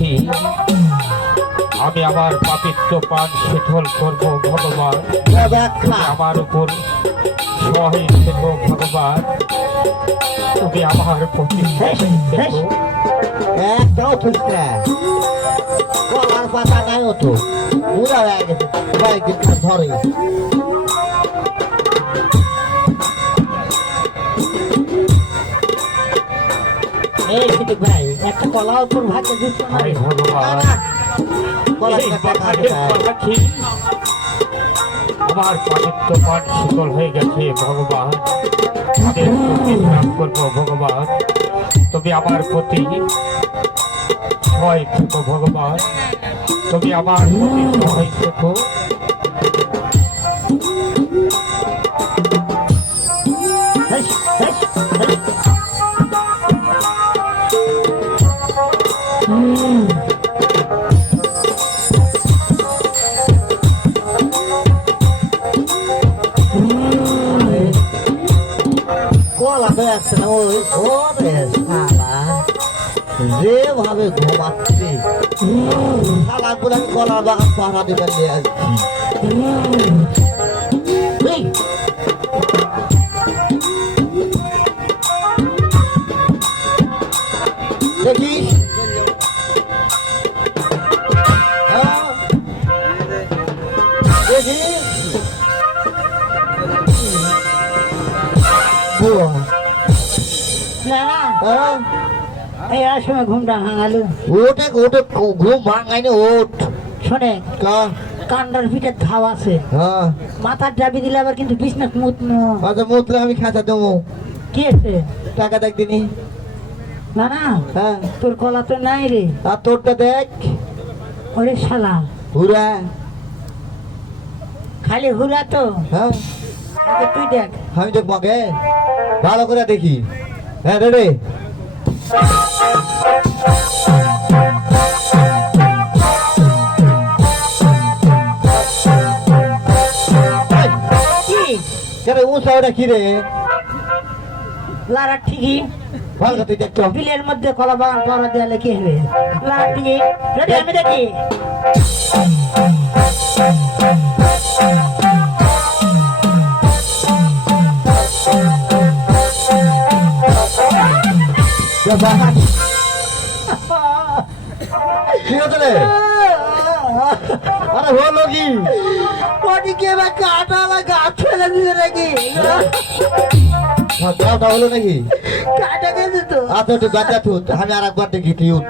পথি আমি আমার পাপিত্ব পান শীতল করব ভগবান। তুমি আমার উপর সহায় থেকো ভগবান। তুমি আমার প্রতি একটাও ঠিক না, কলার পাতা নাই তো বুড়া হয়ে গেছে, কয়েকদিন ধরে এই সিদ্দিক ভাই একটা কলা উপর ভাতে দিচ্ছ না ভগবান। আমার পাপিত্ব পান শীতল হয়ে গেছে ভগবান। আমি প্রতিজ্ঞা করবো ভগবান, তুমি আমার প্রতি সহায় থেকো ভগবান। তুমি আমার প্রতি সহায় থেকো। কলা তো আসছে না, ওই ওরে শালা যেভাবে ঘুমাচ্ছে শালা করে আমি কলার বাগান পাহারা দিবার নিয়ে আসছি। এই, দেখিস হ্যাঁ, দেখিস বুয়া, না হ্যাঁ এই আর সময় ঘুমটা ভাঙালো। ওটা ওটা ঘুম ভাঙাইনি ওঠ শোনে কা কান্ডার পিঠে ধাও আছে, হ্যাঁ মাথার ডাবি দিলে আবার কিন্তু বিছনাথ মুত আচ্ছা মুতলে আমি খাতা দেবো, কি আছে টাকা দেখ দিনি। না না হ্যাঁ তোর কলা তো নাই রে। আর তোরটা দেখ ওরে শালা হুরা, খালি হুরা তো। হ্যাঁ আগে তুই দেখ। আমি দেখবো আগে ভালো করে দেখি। হ্যাঁ রে কি উঁচা ওটা কি রে, লারা ঠিকই ভালো করে তুই দেখতো বিলের মধ্যে কলা বাগান পাড়া দেওয়ালে কি হবে। লারা ঠিকই রেডি, আমি দেখি। কি হতো রে, আরে হলো কি ওদিকে এবার কাটালা গাছ ফেলে দিতে নাকি গাওটা হলো নাকি? কাটা গেছে তো। আচ্ছা একটু গাটা তুই, আমি আর একবার দেখি তুই উঠ।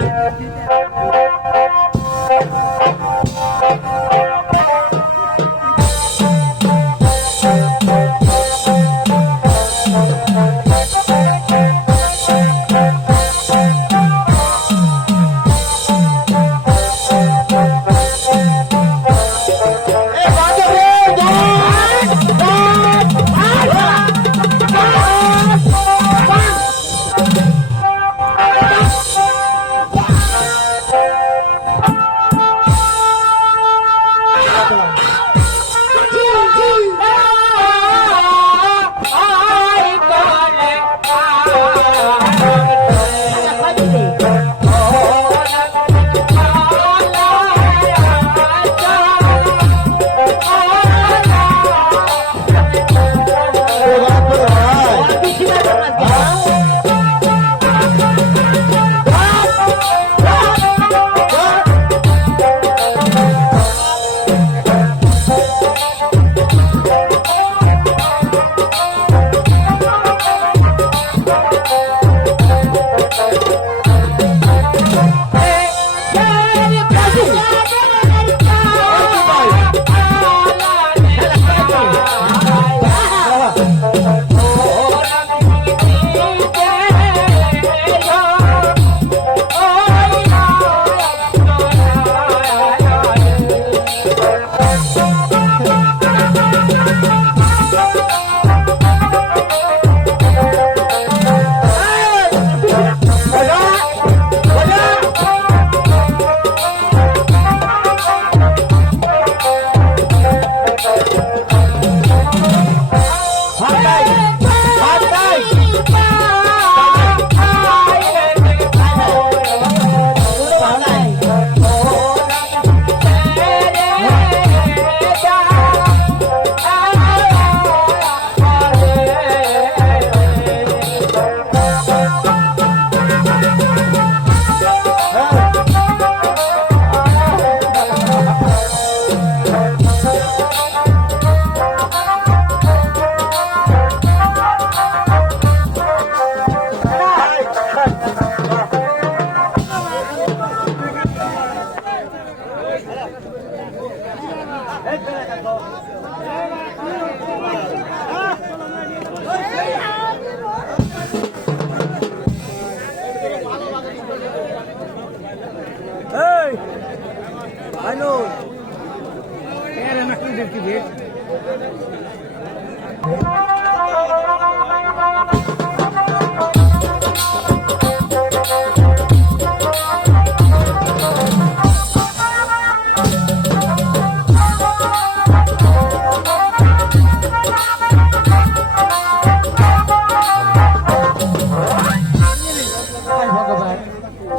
হায় ভগবান,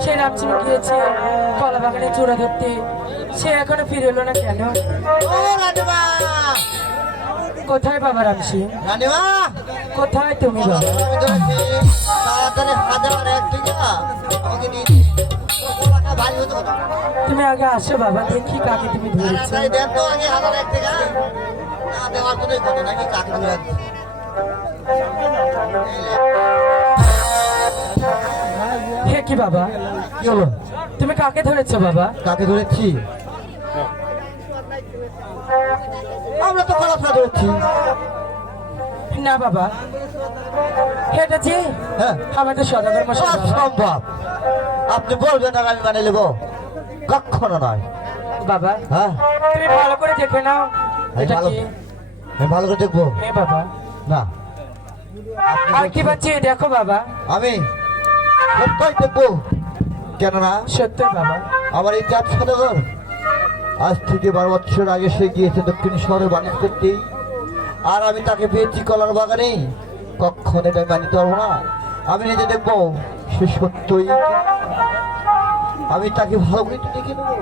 সে রামচিনি গিয়েছে কলা বাগানে চূড়া ধরতে, সে এখনো ফিরে এলো না কেন? ও রানীমা, কোথায় বাবা রামসি? রানীমা, কোথায় তুমি বাবা? আমি ধরেছি তাড়াতাড়ি হাজার এক টিকা আমাকে দিয়ে দিন। টাকা ভারী হতো কত? তুমি আগে আসো বাবা, দেখি কাকে তুমি ধরেছো। তাড়াতাড়ি দেন তো আগে হাজার এক টিকা। না দেওয়ার জন্যই কত নাকি কাকে ধরে রাখছি। হে কি বাবা, কি হলো? তুমি কাকে ধরেছো বাবা? কাকে ধরেছি? আমরা তো কলা ফা ধরেছি। না বাবা, এটা যে হ্যাঁ, আমাদের সদাগর মশাই বাবা। অসম্ভব। আপনি বলবেন আর আমি মানে নেবো? কখনো নয়। বাবা হ্যাঁ, তুমি ভালো করে দেখে নাও এটা ভালো- কি। আমি ভালো করে দেখবো হে বাবা, না। আপনি আর কি বলছেন- বাচ্চা দেখো বাবা। আমি সত্যই দেখবো, কেননা সত্যি বাবা। আমার এই চার সদাগর আজ থেকে 12 বছর আগে সে গিয়েছে দক্ষিণ শহরে বাণিজ্য করতেই, আর আমি তাকে পেয়েছি কলার বাগানে। কখন এটা মানিতে পারবো না। আমি নিজে দেখবো সে সত্যই কি। আমি তাকে ভালো করে একটু দেখে নেবো।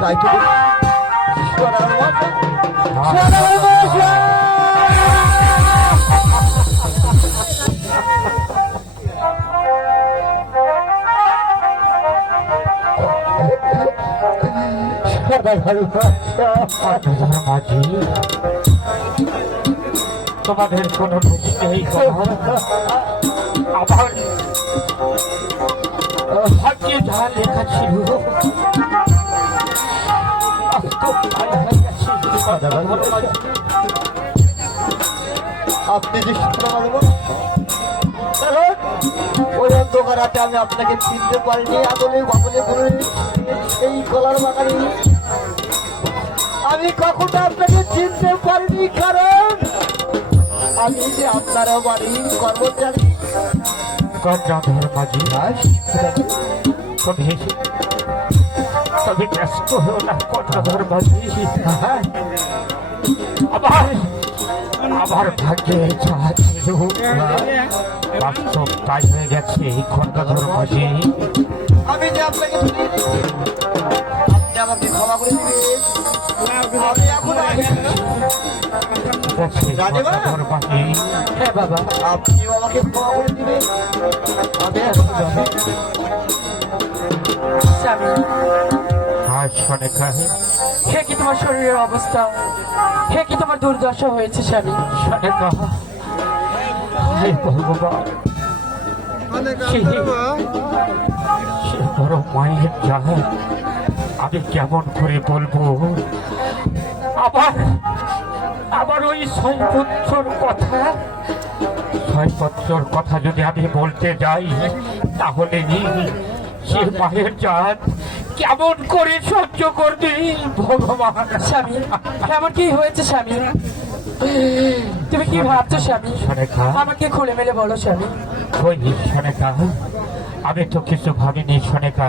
তাই তো দেখি। সদাগর মশাই, সদাগর মশাই! সদাগর মশাই! মাঝি, তোমাদের কোনো দোষ নেই বাবা। আবার ভাগ্যে যা লেখা ছিল আজ তো তাই হয়ে গেছে। আপনি যে ওই অন্ধকার রাতে আমি আপনাকে চিনতে পারিনি। আগলে বাবলে বলে সেই কলার বাগানে আমি কখনো আপনাকে চিনতে পারিনি, কারণ আমি যে আপনার বাড়ির কর্মচারী। গঞ্জাধর মাঝি, তবে তবে ব্যস্ত হো না গঞ্জাধর মাঝি। হ্যাঁ, আবার আবার ভাগ্যে যা ছিল বাস্তব তাই হয়ে গেছে গঞ্জাধর মাঝি। আমি যে আপনাকে ভুলিয়ে দিয়েছি, আপনি আমাকে ক্ষমা করে দিবেন। আমি এখন আসি। গঞ্জাধর মাঝি, হ্যাঁ বাবা, আপনিও আমাকে ক্ষমা করে দিবেন। আমি এখন আসি। স্বামী, আজ সনেকা হে কি তোমার শরীরের অবস্থা, হে কি তোমার দুর্দশা হয়েছে স্বামী। সনেকা, হায় ভগবান, সে বড় মায়ের জাহাজ আমি কেমন করে বলবো। আবার আবার ওই 6 পুত্রর কথা, 6 পুত্রর কথা যদি আমি বলতে যাই তাহলে সে মায়ের জাত কেমন করে সহ্য করবে ভগবান। স্বামী, এমন কি হয়েছে স্বামী? তুমি কি ভাবছো স্বামী? সনেকা, আমাকে খুলে মেলে বলো স্বামী। ওই সনেকা, আমি তো কিছু ভাবিনি সনেকা।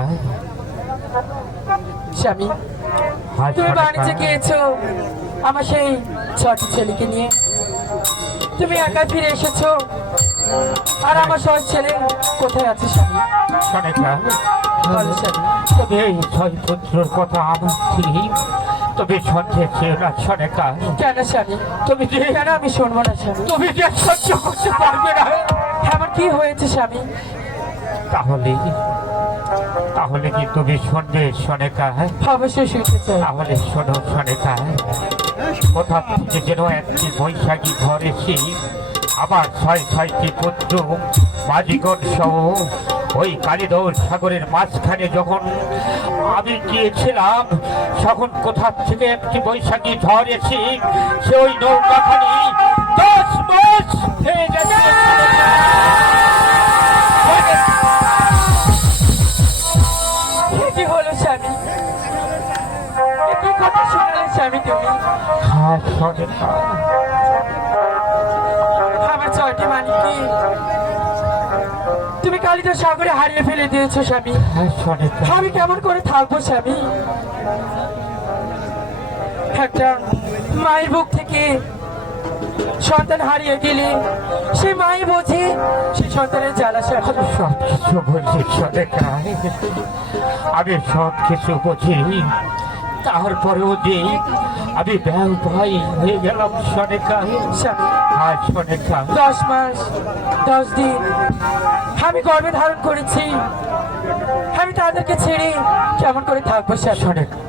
স্বামী, আজ তুমি সনেকা, বাণিজ্যে গিয়েছো আমার সেই 6টি ছেলেকে নিয়ে, তুমি একা ফিরে এসেছো, আর আমার 6 ছেলে কোথায় আছে স্বামী? সনেকা, বলো স্বামী। তবে এই 6 পুত্রর কথা আমার ঠিক, তবে সন্দেহ ছিল না সনেকা। কেন স্বামী? তুমি যে কেন আমি শুনবো না স্বামী? তুমি যে সহ্য করতে পারবে না, এমন কি হয়েছে স্বামী? তাহলে তাহলে কি তুমি শুনবে সনেকা? অবশ্যই শুনতে চাই। তাহলে শোনো সনেকা, কোথা থেকে যেন একটি বৈশাখী ঘর এসে আমার 6টি পুত্র মাঝিগণ সহ ওই কালিদৌর সাগরের মাঝখানে যখন আমি গিয়েছিলাম, তখন কোথা থেকে একটি বৈশাখী ঝড় এসে সে ওই নৌকাখানি 10 মাস হয়ে গেছে। কি হলো স্বামী? কি কথা শুনলে স্বামী তুমি? হ্যাঁ সনেকা, আমার 6টি মানিককে তুমি কালিদার সাগরে হারিয়ে ফেলে দিয়েছো স্বামী। হ্যাঁ সনেকা, আমি কেমন করে থাকবো স্বামী? একটা মায়ের বুক থেকে সন্তান হারিয়ে গেলে সে মাই বোঝে সে সন্তানের জ্বালা স্বামী। আমি সব কিছু বুঝি সনেকা, আমি সব কিছু বুঝি। তারপরেও যে আমি ব্যয় হয়ে গেলাম সনেকা। স্বামী, হ্যাঁ সনেকা, 10 মাস 10 দিন আমি গর্ভে ধারণ করেছি। আমি তাদেরকে ছেড়ে কেমন করে থাকবো স্বামী? সনেকা,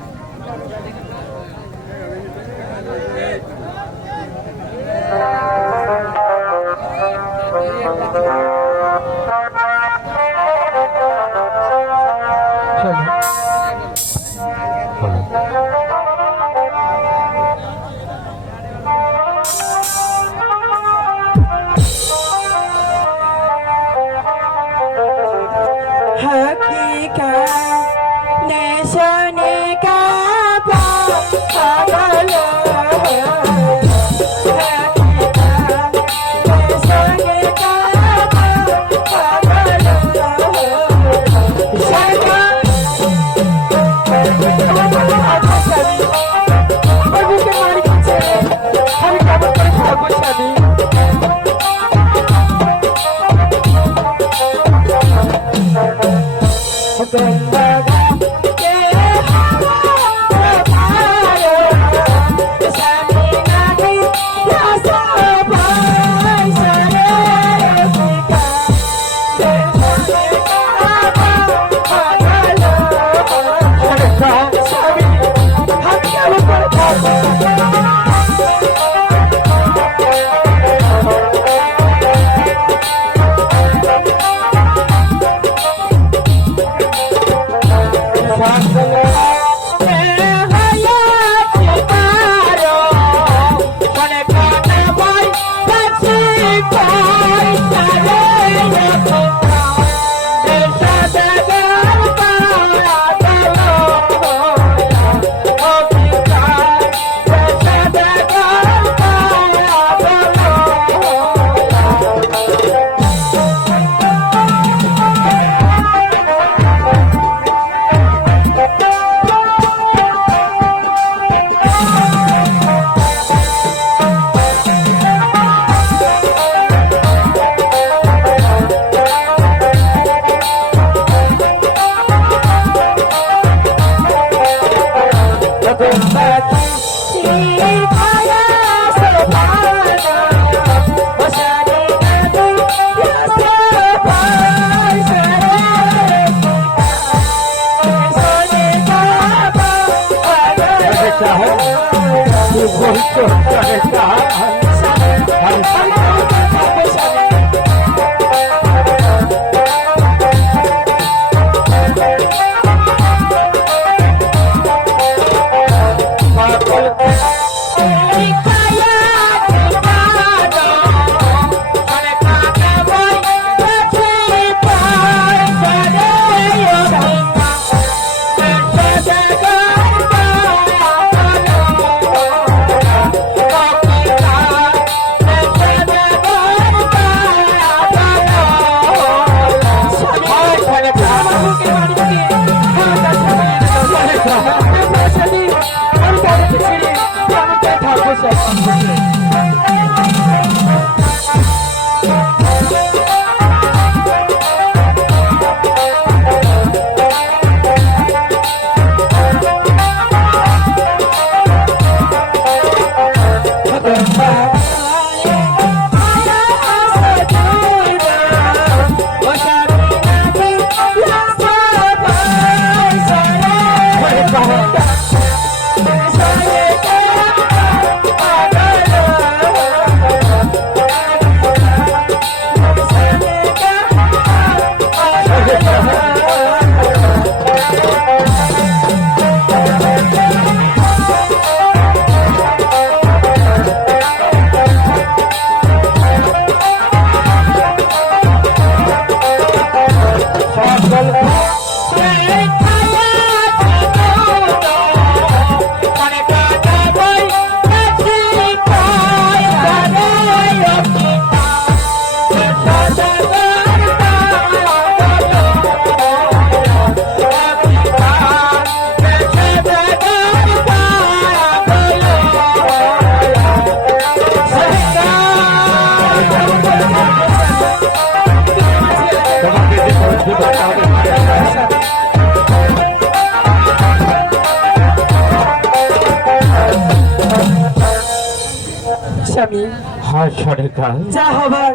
স্বামী, হ্যাঁ সরেকা, যা হবার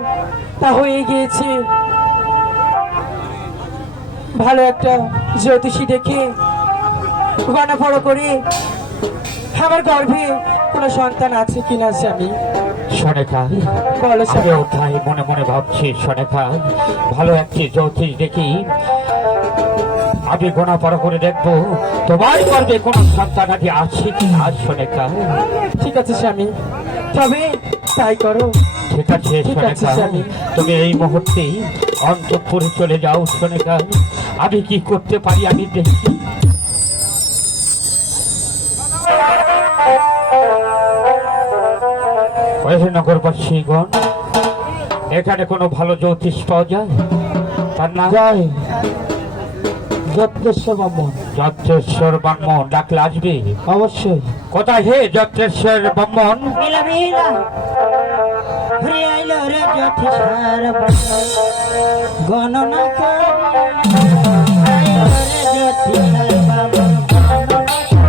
তা হয়ে গিয়েছে। ভালো একটা জ্যোতিষী দেখে গণাফড়ো করে আমার গর্ভে কোনো সন্তান আছে কিনা স্বামী সরেকা, বলো স্বামী। আমিও তাই মনে মনে ভাবছি সরেকা, ভালো একটি জ্যোতিষ দেখি আমি গোনা পড়া করে দেখবো তোমার গর্ভে কোনো সন্তান আদি আছে কি না সরেকা। ঠিক আছে স্বামী, তবে তাই করো। ঠিক আছে ঠিক আছে, সরেকা, স্বামী। তুমি এই মুহূর্তে অন্তঃপুরে চলে যাও সরেকা, আমি কি করতে পারি আমি দেখি। নগরবাসীগণ, এখানে কোনো ভালো জ্যোতিষ পাওয়া যায়? তার নাম যত্নেশ্বর ব্রাহ্মণ। যত্রেশ্বর ব্রাহ্মণ ডাকলে আসবে? অবশ্যই। কোথায় হে যত্রেশ্বর ব্রাহ্মণ? মিলা মিলা ঘুরে আইলো রে জ্যোতিষার ব্রাহ্মণ, গণনা করি আইলো রে জ্যোতিষার ব্রাহ্মণ, গণনা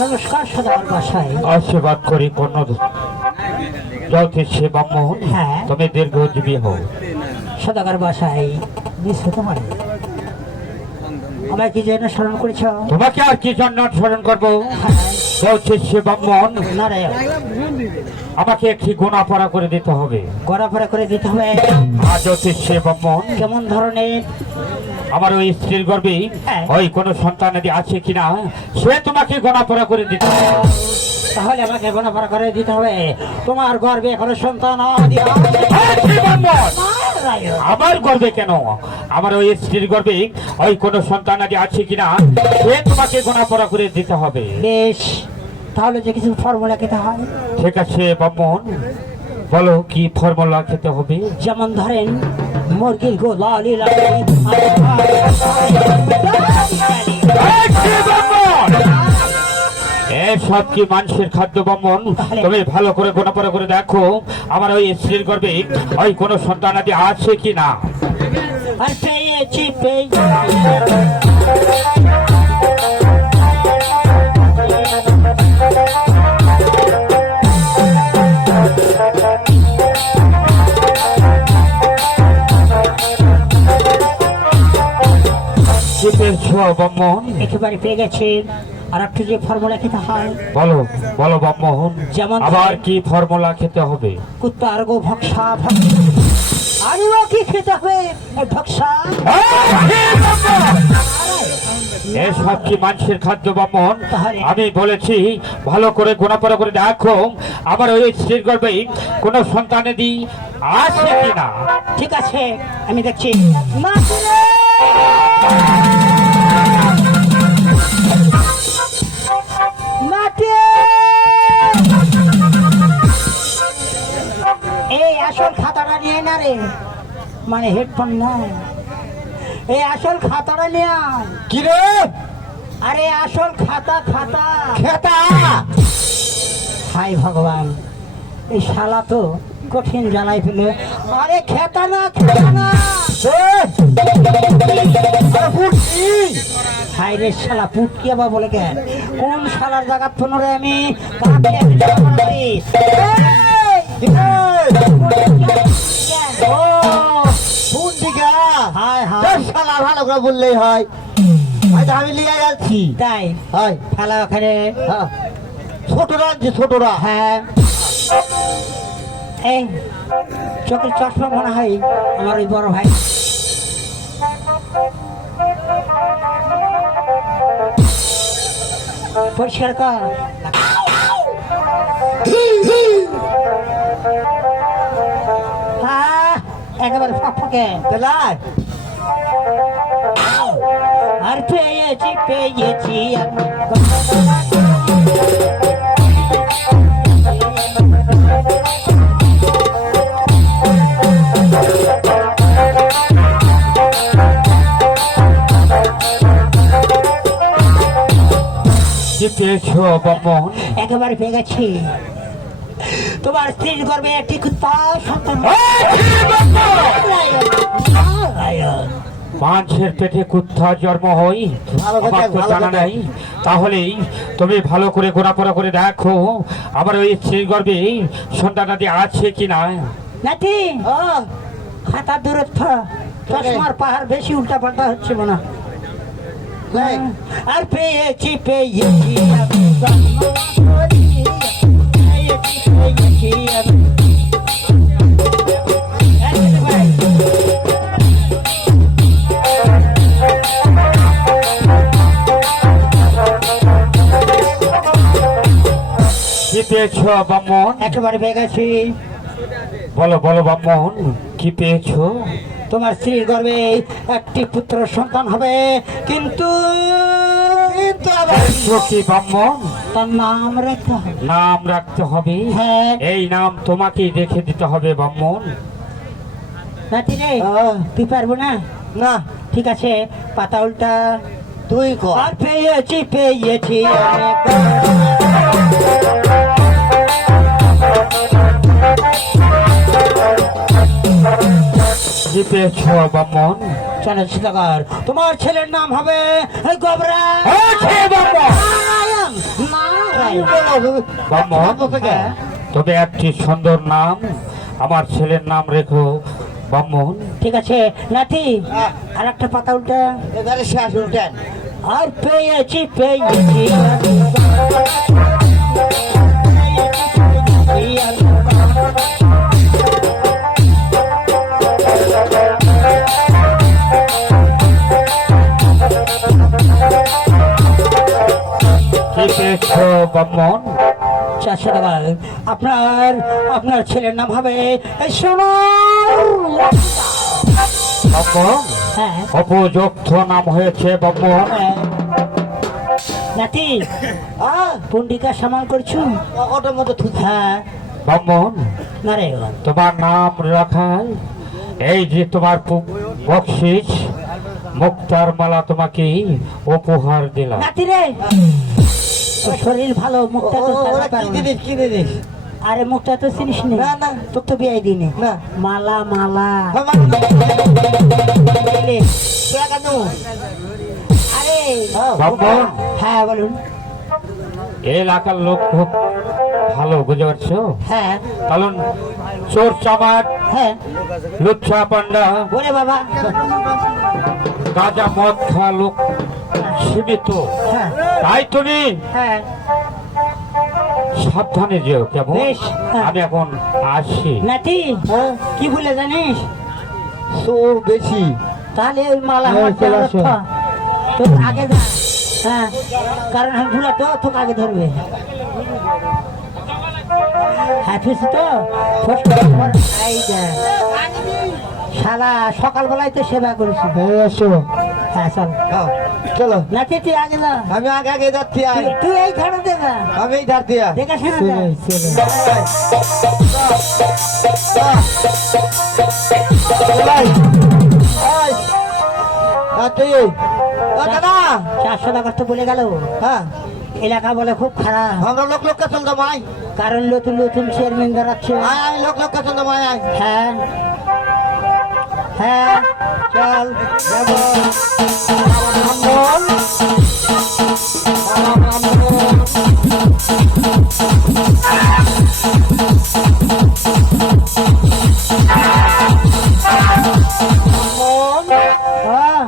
নমস্কার সদার বাসায়। আশীর্বাদ করি কোন জ্যোতিষ ব্রাহ্মণ, হ্যাঁ। তুমি দীর্ঘজীবী হও। সদাগর বাসায় মিস হতে পারে। আমায় কি জন্য স্মরণ করেছ? তোমাকে আর কি জন্য স্মরণ করবো? হ্যাঁ, জ্যোতিষ ব্রাহ্মণ, নারায়ণ আমাকে একটি গোনা পড়া করে দিতে হবে। গড়াফড়া করে দিতে হবে। আর জ্যোতিষ ব্রাহ্মণ, কেমন ধরনের? আমার ওই স্ত্রীর গর্ভে হ্যাঁ। ওই কোনো সন্তান আদি আছে কিনা সে তোমাকে গোনা পড়া করে দিতে হবে। তাহলে আমাকে গড়াফড়া করে দিতে হবে। তোমার গর্বে এখনো সন্তান আদি আছে। হ্যাঁ, শ্রী ব্রাহ্মণ, নারায়ণ। আমার গর্বে কেন, আমার ওই স্ত্রীর গর্ভে ওই কোনো সন্তান আদি আছে কিনা সে তোমাকে গোনা পড়া করে দিতে হবে। বেশ, তাহলে যে কিছু ফর্মুলা খেতে হয়। ঠিক আছে ব্রাহ্মণ, বলো কি ফর্মুলা খেতে হবে? যেমন ধরেন মুরগির গো লালি লালি এসব কি মানুষের খাদ্য ব্রাহ্মণ? তুমি ভালো করে গোনাপড়া করে দেখো আমার ওই স্ত্রীর গর্ভে ওই কোনো সন্তান আদি আছে কি না। আর পেয়েছি পেয়েছি। কি পেয়েছো ব্রাহ্মণ? একেবারে পেয়ে গেছি। আর একটু যে ফর্মুলা খেতে হয়। বলো বলো ব্রাহ্মণ, যেমন আবার কি ফর্মুলা খেতে হবে? কুত্তার গো ভক্সা আরও কি খেতে হবে? ভক্সা। এসব কি মানুষের খাদ্য ব্রাহ্মণ? তাহলে? আমি বলেছি ভালো করে গোনাপড়া করে দেখো আমার ওই স্ত্রীর গর্ভে কোনো সন্তানাদি আছে কিনা। ঠিক আছে, আমি দেখছি। না এই আসল খাতাটা নিয়ে না রে, মানে হেডফোন না, এই আসল খাতাটা নিয়ে আয়। কি রে আরে আসল খাতা খাতা খেতা? হাই ভগবান, এই শালা তো কঠিন জ্বালাই ফেলে। আরে খেতা না খেতা না, হাই রে শালা পুটকি আবার বলে কেন? কোন শালার জায়গা ফোনরে আমি কাকে হায় হায় শালা ভালো করে বললেই হয়। আচ্ছা, আমি লিয়ে যাচ্ছি। তাই হাই খেলা ওখানে। হ্যাঁ, ছোটরা আনছি ছোটরা। হ্যাঁ, এই চোখের চশমা মনে হয় আমার ওই বড় ভাই। পরিষ্কার কর। হ্যাঁ একেবারে ফকফকে তাই আর পেয়েছি পেয়েছি আমি। কি পেয়েছ ব্রাহ্মণ? একেবারে পেয়ে গেছি তোমার স্ত্রীর গর্বে একটি কুত্তা সন্তান। মাংসের পেটে কুত্তা জন্ম হয় ভালো কথা, আমার তো ভালো জানা কথা। নাই। তাহলেই তুমি ভালো করে ঘোরাফেরা করে দেখো আমার ওই স্ত্রীর গর্ভে সন্তানাদি আছে কি না। নাতি খাতার দূরত্ব চশমার পাহাড় বেশি উল্টা পাল্টা হচ্ছে মনে হয়। আর পেয়েছি পেয়েছি আমি জন্ম করি, পেয়েছি পেয়েছি আমি। এই যে ভাই, কি পেয়েছ ব্রাহ্মণ? একেবারে পেয়ে গেছি বলো বলো ব্রাহ্মণ, কি পেয়েছ? তোমার স্ত্রীর গর্ভে একটি পুত্র সন্তান হবে, কিন্তু পেয়েছ কি ব্রাহ্মণ? তার নাম রাখতে হবে। নাম রাখতে হবে। হ্যাঁ এই নাম তোমাকেই রেখে দিতে হবে ব্রাহ্মণ। নাতি রে তুই পারবো না? না ঠিক আছে পাতা উল্টা। তুই কর আর পেয়েছি পেয়েছি অনেক। কি পেয়েছ ব্রাহ্মণ? চলো সীতাকার, তোমার ছেলের নাম হবে গবরা আছে ব্রাহ্মণ। নারায়ণ। ব্রাহ্মণ হ্যাঁ, তবে একটি সুন্দর নাম আমার ছেলের নাম রেখো ব্রাহ্মণ। ঠিক আছে নাতি আর একটা পাতা উল্টা। এবারে শেষ উল্টেন আর পেয়েছি পেয়েছি কি পেয়েছ ব্রাহ্মণ? চারশো টাকা। আপনার আপনার ছেলের নাম হবে শোনো। ব্রাহ্মণ হ্যাঁ উপযুক্ত নাম হয়েছে ব্রাহ্মণ। নাতি পন্ডিকা সামাল করছো? পকেটের মধ্যে থুতু হ্যাঁ ব্রাহ্মণ নারায়ণ। তোমার নাম রাখায় এই যে তোমার বকশিস মুক্তার মালা তোমাকে উপহার দিলাম। নাতি রে তোর শরীর ভালো, মুখটা তো ওরা চালাতে কি পারবো না। জিনিস কি জিনিস আরে মুখটা তো চিনিস নি? না, না। তোর তো বিয়ে দিনে না। মালা মালা তুই কেন আরে ব্রাহ্মণ হ্যাঁ বলুন। এই এলাকার লোক খুব ভালো, বুঝতে পারছো? হ্যাঁ কারণ চোর চামার হ্যাঁ লুচ্ছা পান্ডা ওরে বাবা গাঁজা মদ খাওয়া লোক সীমিত। হ্যাঁ তাই তুমি হ্যাঁ সাবধানে যেও কেমন। বেশ, হ্যাঁ। আমি এখন আসি। নাতি কি বলে জানিস? চোর বেশি তাহলে ওই মালা হ্যাঁ, হাতে চলে আসো। রাখো। তোর আগে যা। হ্যাঁ কারণ আমি ভুলা তো তোকে আগে ধরবে। হ্যাঁ ফিরছি তো first আমার এই যা। শালা সকালবেলায় তো সেবা করেছি। হ্যাঁ চল চলো নাতি তুই আগে যা। আমি আগে আগে যাচ্ছি আর তুই এই ধারে দে যা। আমি এই ধার দিয়া দেখে শোনা যা। দাদা 400 টাকা তো বলে গেল। হ্যাঁ এলাকা বলে খুব খারাপ, আমরা লোক লোক কাছে তো মাই কারণ নতুন নতুন চেয়ারম্যান দাঁড়াচ্ছে। আয় আয় লোক লোক কাছে তো মাই আয় হ্যাঁ হ্যাঁ চল যাবো। হ্যাঁ,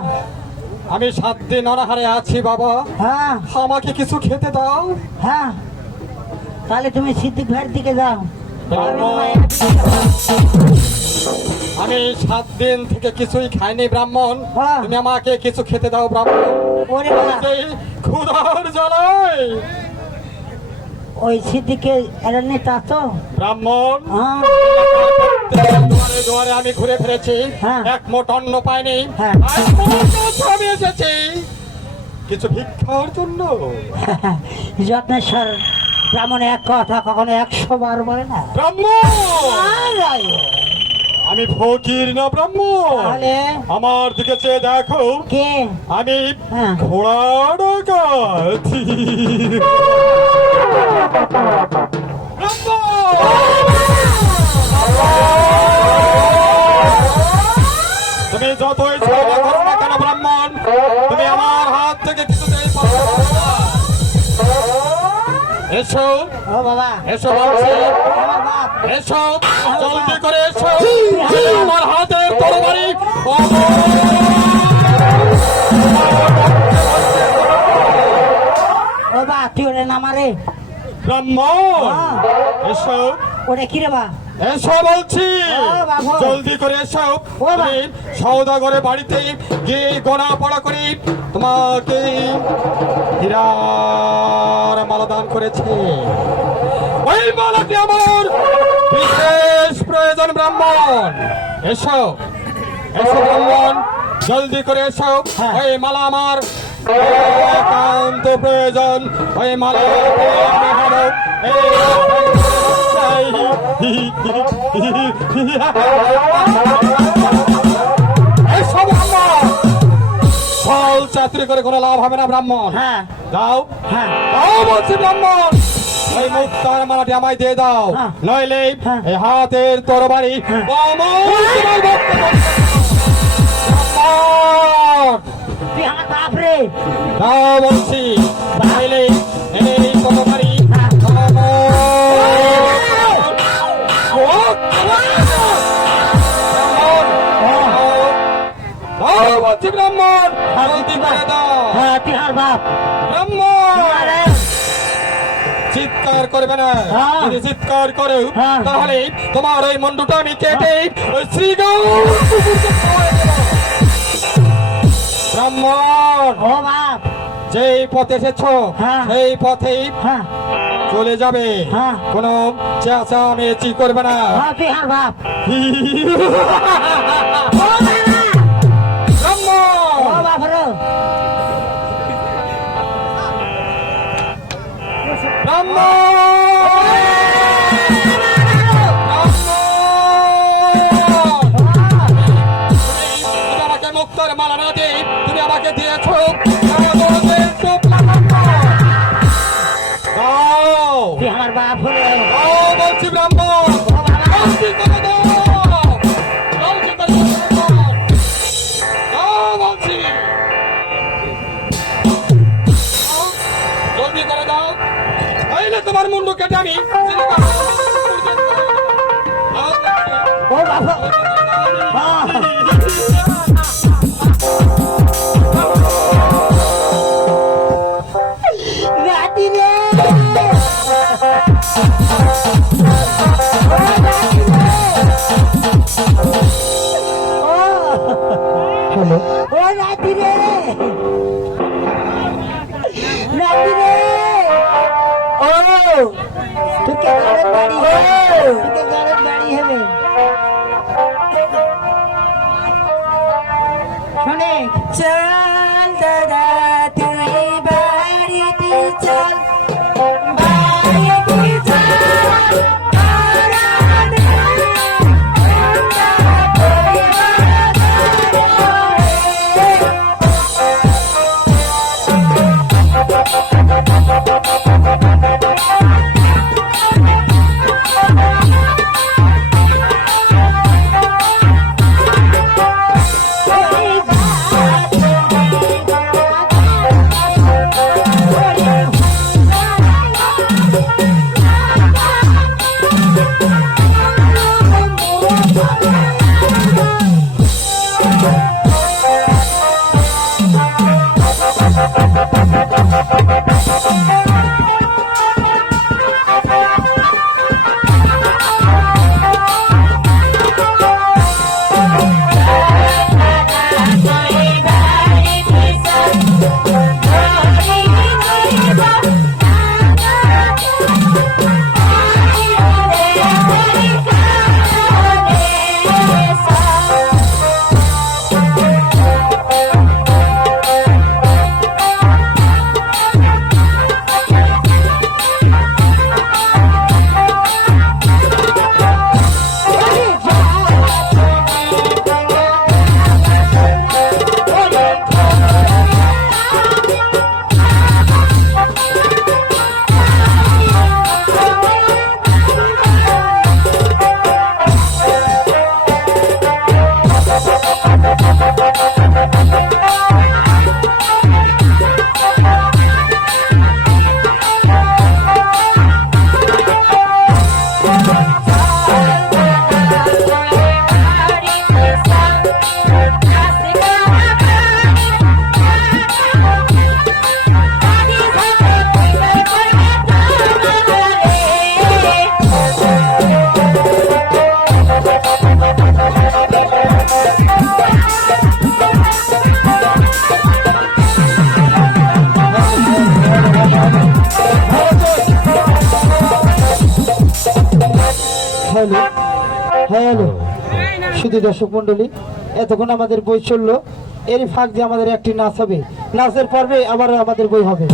আমি 7 দিন অনাহারে আছি বাবা, হ্যাঁ আমাকে কিছু খেতে দাও। হ্যাঁ তাহলে তুমি সিদ্দিক ভাইয়ের দিকে যাও। আমি 7 দিন থেকে কিছুই খাইনি ব্রাহ্মণ, হ্যাঁ। তুমি আমাকে কিছু খেতে দাও ব্রাহ্মণ। ওরে বাবা, এই ক্ষুধার জ্বালায় ওই সিদ্দিকে এরা নেতা তো ব্রাহ্মণ, হ্যাঁ প্রত্যেক দুয়ারে দুয়ারে আমি ঘুরে ফিরেছি, হ্যাঁ। এক মোট অন্ন পাইনি। হ্যাঁ। আজ মহারাজ আমি এসেছি কিছু ভিক্ষার জন্য। যত্নেশ্বর ব্রাহ্মণ এক কথা কখনো 100 বার বলে না। ব্রাহ্মণ, আমি ফকির না ব্রাহ্মণ। তাহলে আমার দিকে চেয়ে দেখো, কে? আমি হ্যাঁ। ঘোড়া ডাকাত। তুমি যতই সেবা করো না কেন ব্রাহ্মণ, তুমি আমার হাত থেকে কিছুতেই পাবে না। এসো ও বাবা, এসো বলছি, আমার বাপ। এসো জলদি করে এসো, আমার হাতের তরবারি ও বা তুই ওরে নামারে। ব্রাহ্মণ। হ্যাঁ। এসো ওরে কি রে বা? এসো বলছি, ও বাবু। জলদি করে এসো। ও বা- আমি সওদাগরের বাড়িতে গিয়ে গোনা পড়া করি, তোমাকে হীরার মালা দান করেছে। ওই মালাটি আমার বিশেষ প্রয়োজন ব্রাহ্মণ। এসো এসো ব্রাহ্মণ, জলদি করে এসো। হ্যাঁ। ওই মালা আমার একান্ত প্রয়োজন। ওই মালা আমি হব ফল চাকরি করে কোনো লাভ হবে না ব্রাহ্মণ। হ্যাঁ দাও হ্যাঁ দাও বলছি ব্রাহ্মণ, এই মুক্তার মালাটি আমায় দিয়ে দাও, হ্যাঁ। নইলে হ্যাঁ। এই হাতের তরবারি অমর তোমার ভক্ত ব্রাহ্মণ। তুই আমার বাপ রে। দাও বলছি, নইলে এই তরবারি বলছি ব্রাহ্মণ, জলদি করে দাও হ্যাঁ তুই আমার বাপ। ব্রাহ্মণ। আরে, চিৎকার করবে না, হ্যাঁ। যদি চিৎকার করো হ্যাঁ। তাহলে তোমার ওই মুন্ডুটা আমি কেটে ওই শ্রীগৌর কুকুরকে খাওয়াই দেব। ব্রাহ্মণ, ও বাপ। যেই পথে এসেছ হ্যাঁ। সেই পথেই হ্যাঁ চলে যাবে, হ্যাঁ। কোনো চেঁচামেচি করবে না। হ্যাঁ তুই আমার বাপ। ও ব্রাহ্মণ, বাপ রে। তুমি আমাকে মুক্তার মালা না দিয়ে তুমি আমাকে দিয়েছো দাও তুই আমার বাপ রে। দাও বলছি ব্রাহ্মণ, জলদি করে দাও, জলদি করে দাও, দাও বলছি, জলদি করে দাও, তাইলে তোমার মুন্ডু কেটে আমি ও বাপ। হ্যাঁ। নাতি রে। হ্যালো, ও নাতি রে। নাতি রে। ও তোকে গাড়ির বাড়ি হবে, তোকে গাড়ির বাড়ি হবে। শোনে চল দাদা তুই বাড়িতে চল, বাড়িতে চল, শুধু দর্শক মন্ডলী, এতক্ষণ আমাদের বই চললো, এর ফাঁক দিয়ে আমাদের একটি নাচ হবে, নাচের পর্বে আবার আমাদের বই হবে।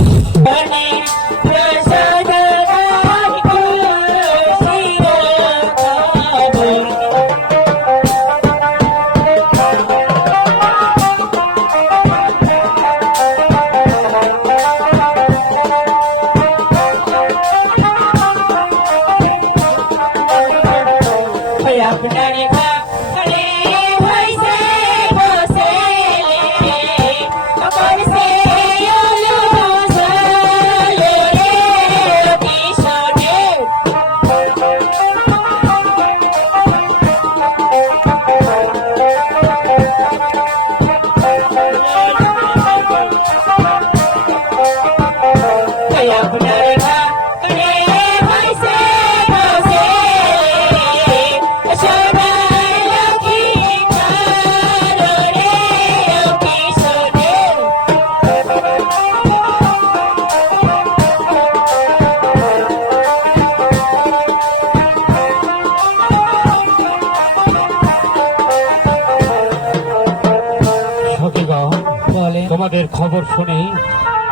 তোমাদের খবর শুনে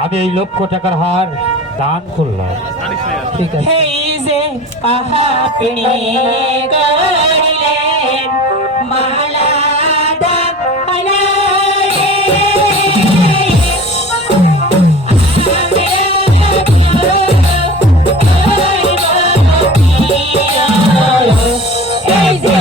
আমি এই 1,00,000 টাকার হার দান করলাম। ঠিক আছে। এই যে আপনি করিলেন মালা দান এই যে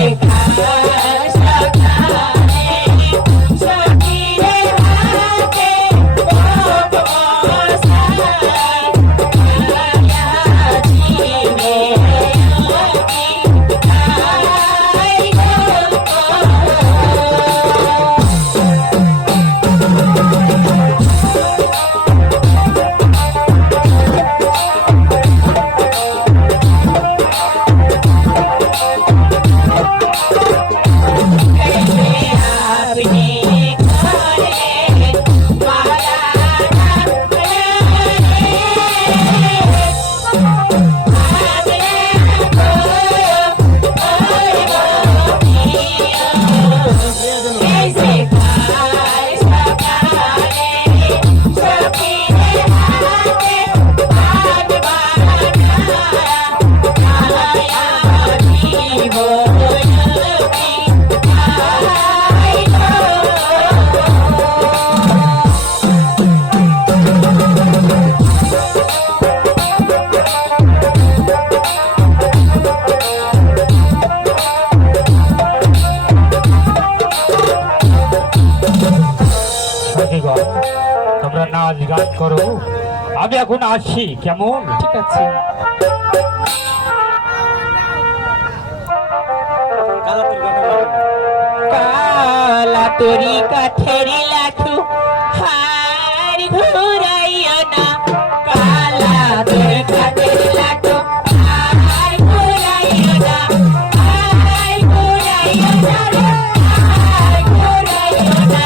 তোমরা নাচ গান করো, আমি এখন আসি, কেমন? ঠিক আছে। কালা তরি কাঠের লাঠু হার ঘুরাইও না, কালা তরি কাঠের লাঠু হার ঘুরাইও না, হার ঘুরাইও না, হার ঘুরাইও না।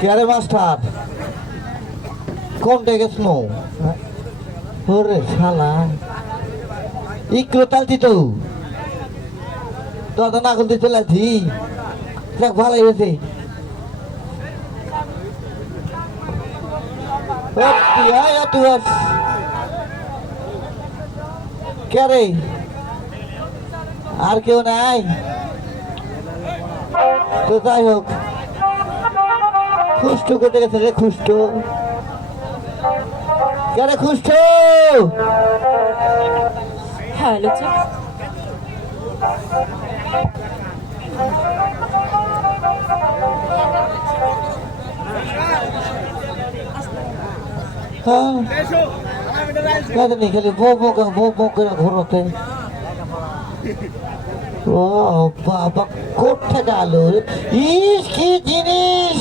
কে রে মাস্টার কোনটা গেছিল ওরে শালা ইকরো তালতি তো দাদা না করতে চলে আসি দেখ ভালোই হয়েছে কে রে আর কেউ নাই তো যাই হোক খুষ্ট কোথায় গেছে রে খুষ্ট কে রে খুষ্ট হ্যাঁ লুচি হ্যাঁ খালি বউ করে ঘোরতে ও বাবা কোথায় গেল ইস কি জিনিস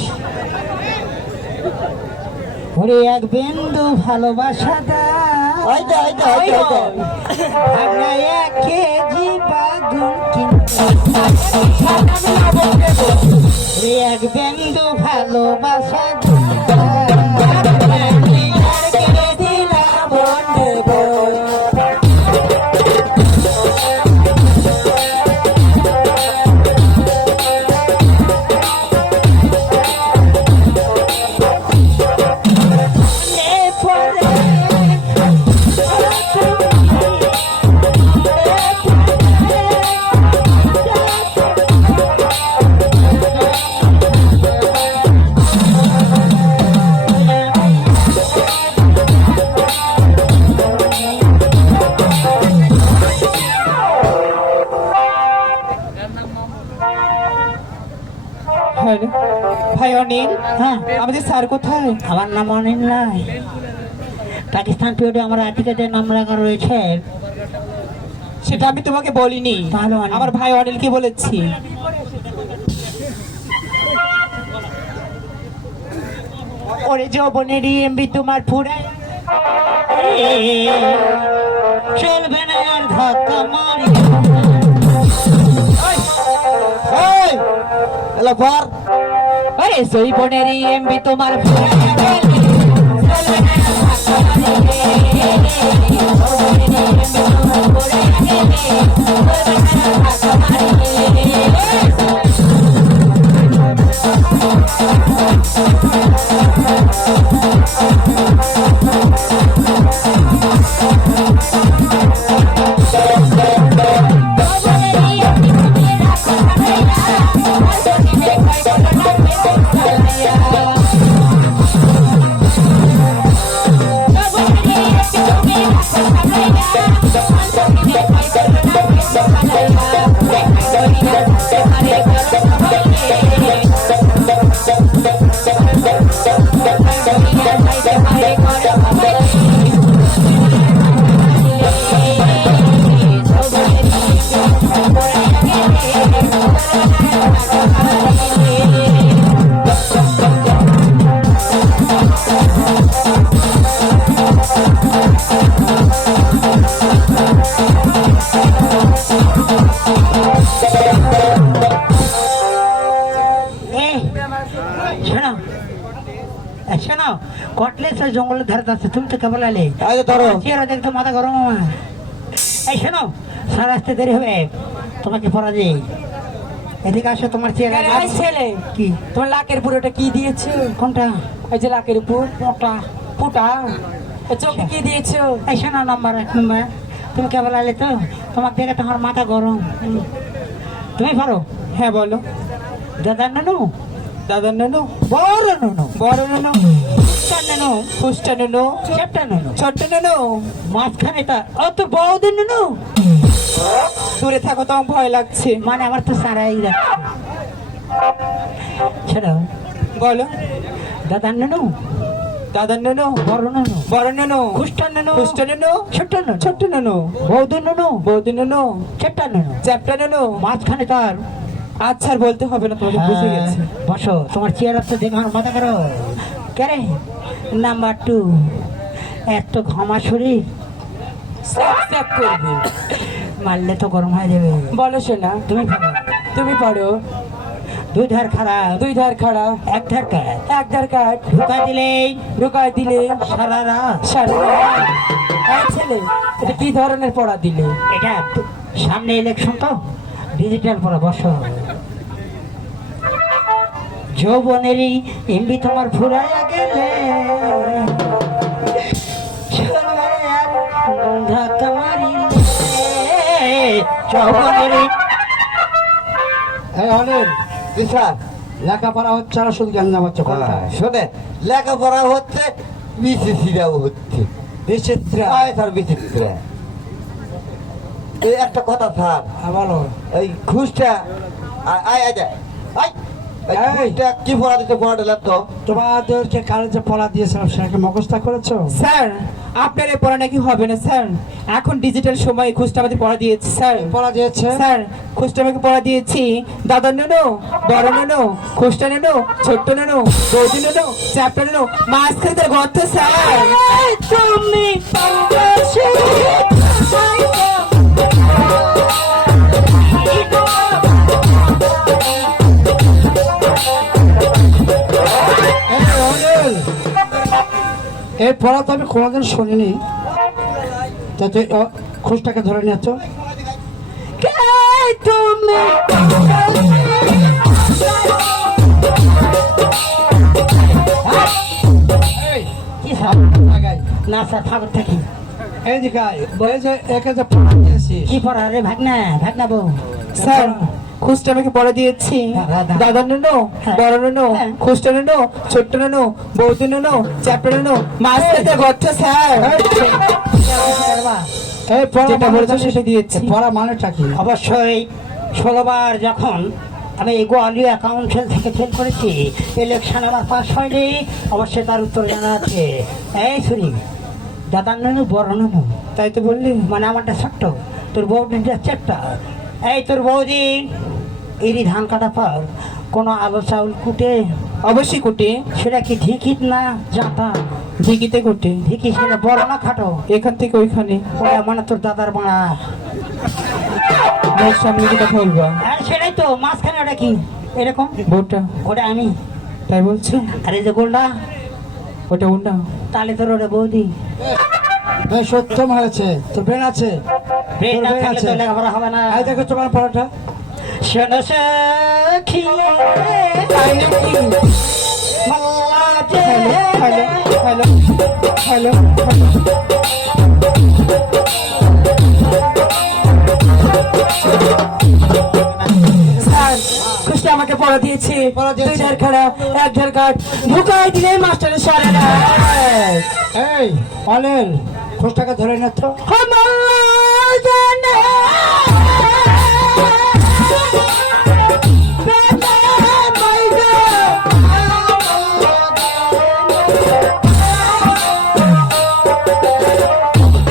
ওরে এক বিন্দু ভালোবাসা আইদা আইদা আইদা আমরা 1 কেজি বাগুন কিনতে ওরে এক বিন্দু ভালোবাসা ভাই অনিল, হ্যাঁ আমাদের স্যার কোথায়? আমার নাম অনিল নয় পাকিস্তান পিরিয়ডে আমার আর্টিকেলের নাম রাখা রয়েছে সেটা আমি তোমাকে বলিনি, তাহলে অনিল। আমার ভাই অনিলকে বলেছি। ওরে যৌবনেরই এমবি তোমার ফুরায় চলবে না আর ধাক্কা মারি এলা পার আরে যৌবনেরই এমবি তোমার ফুরায় শোনো কটলেস জঙ্গলের ধারে আছে তুমি তো কেবল আলে আগে ধরো চেহারা দেখতে মাথা গরম আমার এই শোনো সারা আসতে দেরি হবে তোমাকে পড়া দিই এদিকে আসো তোমার চেহারা এই ছেলে কি তোমার লাকের পুরোটা কি দিয়েছো? কোনটা এই যে লাকের উপর মোটা পুটা চোখে কি দিয়েছো? এই শোনো নাম্বার তুমি কেবল আলে তো তোমাকে দেখে তোমার মাথা গরম তুমি পারো হ্যাঁ বলো। দাদা নানু দাদা নানু, বড় নানু বড় নানু, নানু ফুষ্টা নানু, চ্যাপটা নানু ছোট্ট নানু। মাঝখানে তা অত বড়দের নানু দূরে থাকো তো আমার ভয় লাগছে। মানে আমার তো সারাই যাচ্ছে ছেড়ো বলো। দাদা নানু দাদা নানু, বড় নানু বড় নানু, খুস্টান নানু ফুষ্টা নানু, ছোট্ট নানু ছোট্ট নানু, বৌদ্ধ নানু বৌদি নানু, চ্যাপটা নানু চ্যাপটা নানু। মাঝখানে তার আচ্ছা আর বলতে হবে না, তোমাকে বুঝে গেছি। বসো তোমার চেয়ার তো দেখো আমার মাথা করো কে রে নাম্বার 2 এত ঘামা শরীর স্যাপ স্যাপ করবে। মারলে তো গরম হয়ে যাবে। বলো শোনা, তুমি পারো। তুমি পারো। দুই ধার খারাপ, দুই ধার খাড়া, এক ধার কাট, এক ধার কাঠ, ঢুকা দিলেই ঢুকায় দিলে সারা রাত। সারা এই ছেলে, এটা কি ধরনের পড়া দিলে? এটা সামনে ইলেকশন তো, ডিজিটাল পরামর্শ। যৌবনেরই এমবি তোমার ফুরাইয়া গেলে ছোটবেলায় এক ধাক্কা মারিলে। যৌবনেরই এই অনিল স্যার, লেখাপড়া হচ্ছে আর শুধু জ্ঞান হচ্ছে। শোনে, লেখাপড়া হচ্ছে, বিচিত্রাও হচ্ছে। বিচিত্র স্যার বিচিত্র। এই একটা কথা স্যার, বলো। এই ঘুষটা আয় আয় যা আয়, এই এই। ঘুষটা কি পড়া দিতে পড়া দিলাম তো? তোমাদেরকে কালে যে পড়া দিয়েছিলাম সেটাকে মুখস্থ করেছো? স্যার, আপনার এই পড়া নাকি হবে না স্যার। এখন ডিজিটাল সময় খুঁজটা আমাদের পড়া দিয়েছি স্যার। পড়া দিয়েছে? স্যার, খুঁজটা আমাকে পড়া দিয়েছি। দাদা নেনো, বড় নেনো, খুঁজটা নেনো, ছোট্ট নেনো, বৌদি নেনো, চ্যাপটা নেনো, মাঝখানে তার গর্ত স্যার। তুমি এই পড়া তো আমি কোনোদিন শুনিনি। তা তুই খোঁজটাকে ধরে নিয়েছ? তুমি না স্যার, ঠাকুর থাকি এই দিকে বলে যে একে যে পড়া দিয়েছিস। কি পড়া রে ভাগনা? ভাগনা বউ স্যার, খুঁজটা আমাকে পড়া দিয়েছি। দাদা নেনো, বড় নেনো, খুঁজটা নেনো, ছোট্ট নেনো, বৌদি নেনো, চ্যাপটা নেনো, মাঝখানে তার গর্ত স্যার। এই পড়া যেটা বলেছো সেটা দিয়েছি। পড়া মানেটা কি? অবশ্যই 16 বার যখন আমি গোয়ালিয়া কাউন্সিল থেকে ফেল করেছি, ইলেকশনে আমার পাস হয়নি, অবশ্যই তার উত্তর জানা আছে। এই শুনি, দাদা নেনু বড় নেনু, তাই তো বললি। মানে আমারটা ছোট্ট, তোর বৌদিটা চেপটা। এই তোর বৌদি এরই ধান কাটা পর কোনো আলু চাউল কুটে, অবশ্যই কুটে। সেটা কি ঢিকিত না জাঁতা? ঢিকিতে কুটে। ঢিকি সেটা বড় না খাটো? এখান থেকে ওইখানে। ওটা মানে তোর দাদার বাড়া। মোর সামনে কি কথা বলবা? আর সেটাই তো মাঝখানে ওটা কি এরকম? বউটা। ওটা আমি। তাই বলছো? আর এই যে গোলটা, ওটা উন্না। তাহলে তোর ওটা বৌদি। বেশ উত্তম হয়েছে। তো ব্রেন আছে? ব্রেন না থাকলে তো লেখাপড়া হবে না। এই দেখো তোমার পড়াটা। শোনো সখী, তাই নাকি? মাল্লা যে হ্যালো হ্যালো হ্যালো। স্যার, খুঁজটা আমাকে পড়া দিয়েছে। দুই ধার খাড়া, এক ধার কাঠ, ঢুকাই দিলে মাস্টারের সারা রাত। এই অনিল, খোঁজটাকে ধরে নিচ্ছ?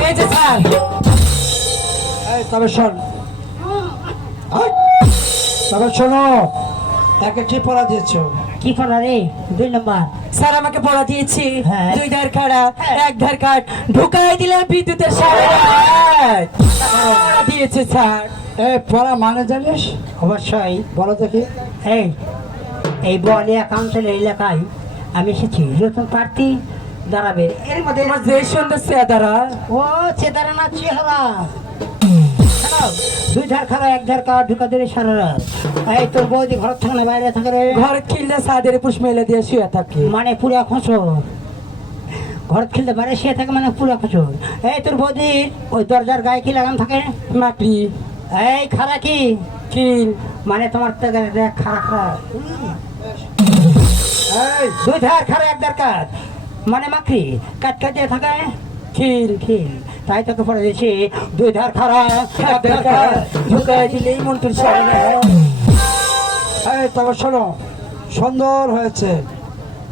এই যে স্যার, এই তবে শোন, তবে শোনো, তাকে কি পড়া দিয়েছ? কি পড়া রে? 2 নম্বর। স্যার আমাকে পড়া দিয়েছি। হ্যাঁ। দুই ধার খাড়া, এক ধার কাঠ, ঢুকাই দিলে বিদ্যুতের সারা রাত। পড়া দিয়েছে স্যার। এই পড়া মানে জানিস? অবশ্যই, বলো দেখি। এই বলিয়া কাউন্সিলের এলাকায় আমি এসেছি, নতুন প্রার্থী দাঁড়াবে। এর মধ্যে তোমার যে সুন্দর চেহারা। ও চেতারা না চেহারা। দুই ধার খারা, এক ধার কাঠ, ঢুকা দিলে সারা রাত। এই তোর বৌদি ঘর থাকে না বাইরে থাকে রে? ঘর খিললে সাদের পুষ মেলে দিয়ে শুয়ে থাকে। মানে পুরা খোঁচো। ঘর খেলতে বাইরে শুয়ে থাকে মানে পুরা খোঁচো। এই তোর বৌদি ওই দরজার গায়ে কি লাগান থাকে? মাটি। এই খারা কি? খিল। মানে তোমার তো খারা খারা। এই দুই ধার খারা, এক ধার কাঠ, মানে মাকড়ি কাট কাট দিয়ে থাকে খিল। খিল। তাই তোকে পড়ে দিয়েছি, দুই ধার খারা, এক ধার কাঠ, ঢুকাই দিলেই মন্টুর সারা রাত। এই তবে শোনো, সুন্দর হয়েছে,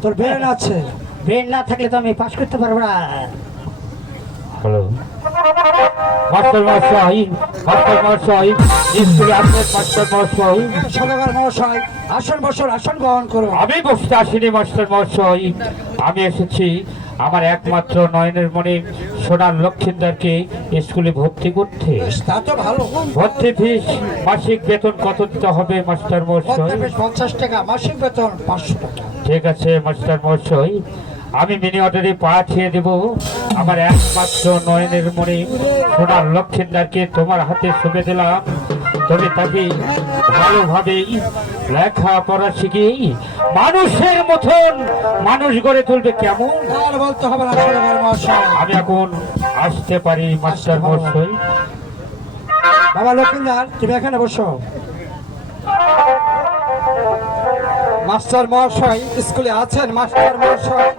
তোর ব্রেন আছে। ব্রেন না থাকলে তো আমি পাস করতে পারবো না। হ্যালো মাস্টার মশাই, মাস্টার মশাই, স্কুলে আসেন মাস্টার মশাই। সদাগর মহাশয়, আসন বসুন, আসন গ্রহণ করুন। আমি বসতে আসিনি মাস্টার মশাই, আমি এসেছি আমার একমাত্র নয়নের মনে সোনার লক্ষিন্দারকে স্কুলে ভর্তি করতে। তা তো ভালো। ভর্তি ফিস মাসিক বেতন কত দিতে হবে মাস্টার মশাই? 50 টাকা, মাসিক বেতন 500 টাকা। ঠিক আছে মাস্টার মশাই, আমি মিনি অর্ডারে পাঠিয়ে দেব আমার একমাত্র নয়নের মণি সোনার লক্ষিন্দারকে তোমার হাতে শুভে দিলাম। তবে তাকে ভালোভাবেই লেখাপড়া শিখিয়ে মানুষের মতন মানুষ গড়ে তুলবে। কেমন? আর বলতে হবে না সরকার মহাশয়। আমি এখন আসতে পারি মাস্টার মশাই? বাবা লক্ষ্মীদার, তুমি এখানে বসো। মাস্টার মহাশয় স্কুলে আছেন? মাস্টার মহাশয়,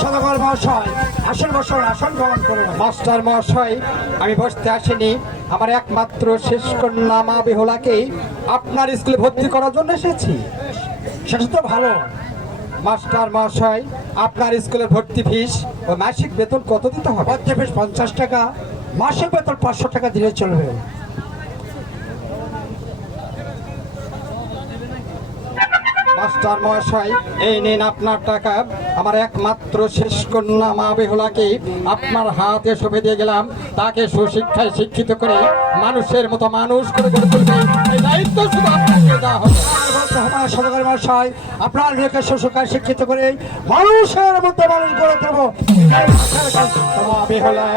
সদাগর মহাশয় আসন বসুন, আসন গ্রহণ করুন। মাস্টার মহাশয়, আমি বসতে আসিনি, আমার একমাত্র শেষ কন্যা মা বেহুলাকে আপনার স্কুলে ভর্তি করার জন্য এসেছি। সেটা তো ভালো। মাস্টার মহাশয়, আপনার স্কুলের ভর্তি ফিস ও মাসিক বেতন কত দিতে হবে? ভর্তি ফিস 50 টাকা, মাসিক বেতন 500 টাকা দিলে চলবে। মাস্টার মহাশয়, এই নিন আপনার টাকা। আমার একমাত্র শেষ কন্যা মা বেহুলাকে আপনার হাতে সঁপে দিয়ে গেলাম। তাকে সুশিক্ষায় শিক্ষিত করে মানুষের মতো মানুষ করে গড়ে তুলবে, এই দায়িত্ব শুধু আপনাকে দেওয়া হবে। সরকার মহাশয়, আপনার মেয়েকে সুশিক্ষায় শিক্ষিত করে মানুষের মতো মানুষ গড়ে তুলবো। মা বেহুলা,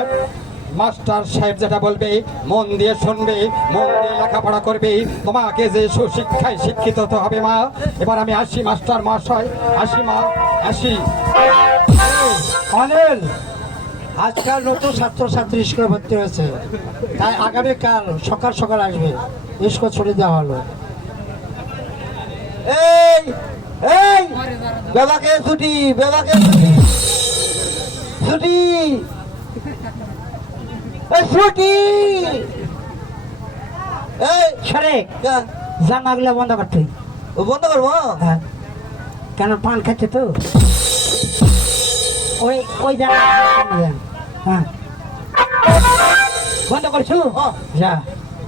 মাস্টার সাহেব যেটা বলবে মন দিয়ে শুনবে, মন দিয়ে লেখাপড়া করবে। তোমাকে যে সুশিক্ষায় শিক্ষিত হতে হবে মা। এবার আমি আসি মাস্টার মহাশয়, আসি মা, আসি। অনিল, আজকাল নতুন ছাত্রছাত্রী স্কুলে ভর্তি হয়েছে, তাই আগামীকাল সকাল সকাল আসবে। স্কুল ছুটি দেওয়া হলো। এই এই বাবাকে ছুটি, বাবাকে ছুটি, ছুটি, ছুটি। এই সরে জামাগুলো বন্ধ করতে। বন্ধ করবো? হ্যাঁ, কেন পান খাচ্ছে তো ওই ওই জানা। হ্যাঁ, বন্ধ করছো? যা,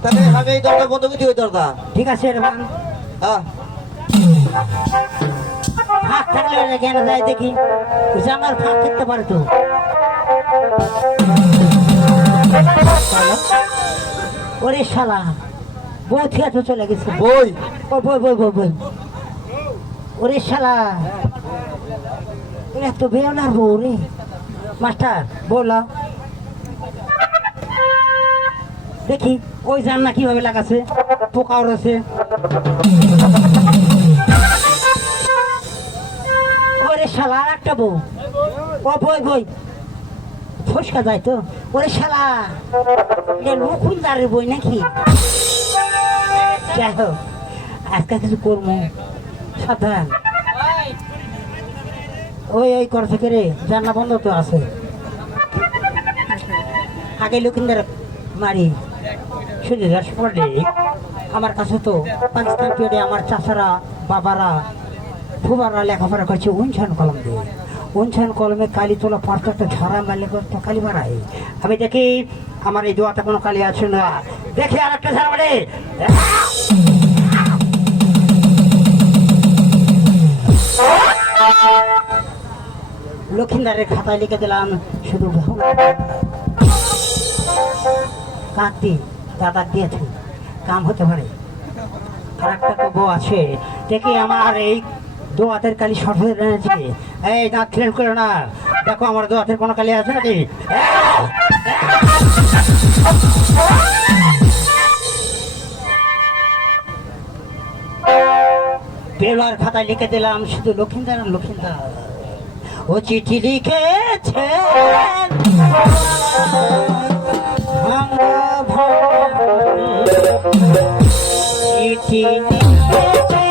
তাহলে আমি এই দরজা বন্ধ করছি, ওই দরজা। ঠিক আছে রে মান। হ্যাঁ, ফাঁক থাকলে কেন যায় দেখি, জামার ফাঁক থাকতে পারে তো। ওরে শালা, বউ থেকে তো চলে গেছে। বই ও বই বই বই বই। ওরে শালা, এরা তো বেওনার বউ রে। মাস্টার বললাম দেখি ওই জানলা কিভাবে লাগাছে, পোকা উড়েছে। ওরে শালা, আর একটা বউ। ও বই বই, ফসকা যায় তো। ওরে শালা, লুকুনদারের বই নাকি? যাই হোক, আজকে কিছু করবো, সাবধান। ওই ওই কর থেকে রে, জানলা বন্ধ তো আছে। আগে লুকিন্দার মারি শুধু পড়ে। আমার কাছে তো পাকিস্তান পিরিয়ডে আমার চাচারা, বাবারা, ফুবারা লেখাপড়া করছে উনছান কলম দিয়ে। উনছান কলমে কালি তোলা পারতো, একটা ঝরা মারলে করতো কালি মারাই। আমি দেখি আমার এই দোয়াতে কোনো কালি আছে না, দেখি আর একটা ঝাড়া মারে। লক্ষিন্দারের খাতায় লিখে দিলাম শুধু কাঁদতি দাদা দিয়েছে, কাম হতে পারে। আর একটা তো বউ আছে, দেখি আমার এই দোয়াতের কালি সরফে এনেছে। এই দাঁত ক্লিন করো না, দেখো আমার দোয়াতের কোনো কালি আছে নাকি। বেলার খাতায় লিখে দিলাম শুধু লক্ষিন্দার আর লক্ষিন্দার। ও চিঠি লিখেছে ভাঙা ভাঙা, চিঠি লিখেছে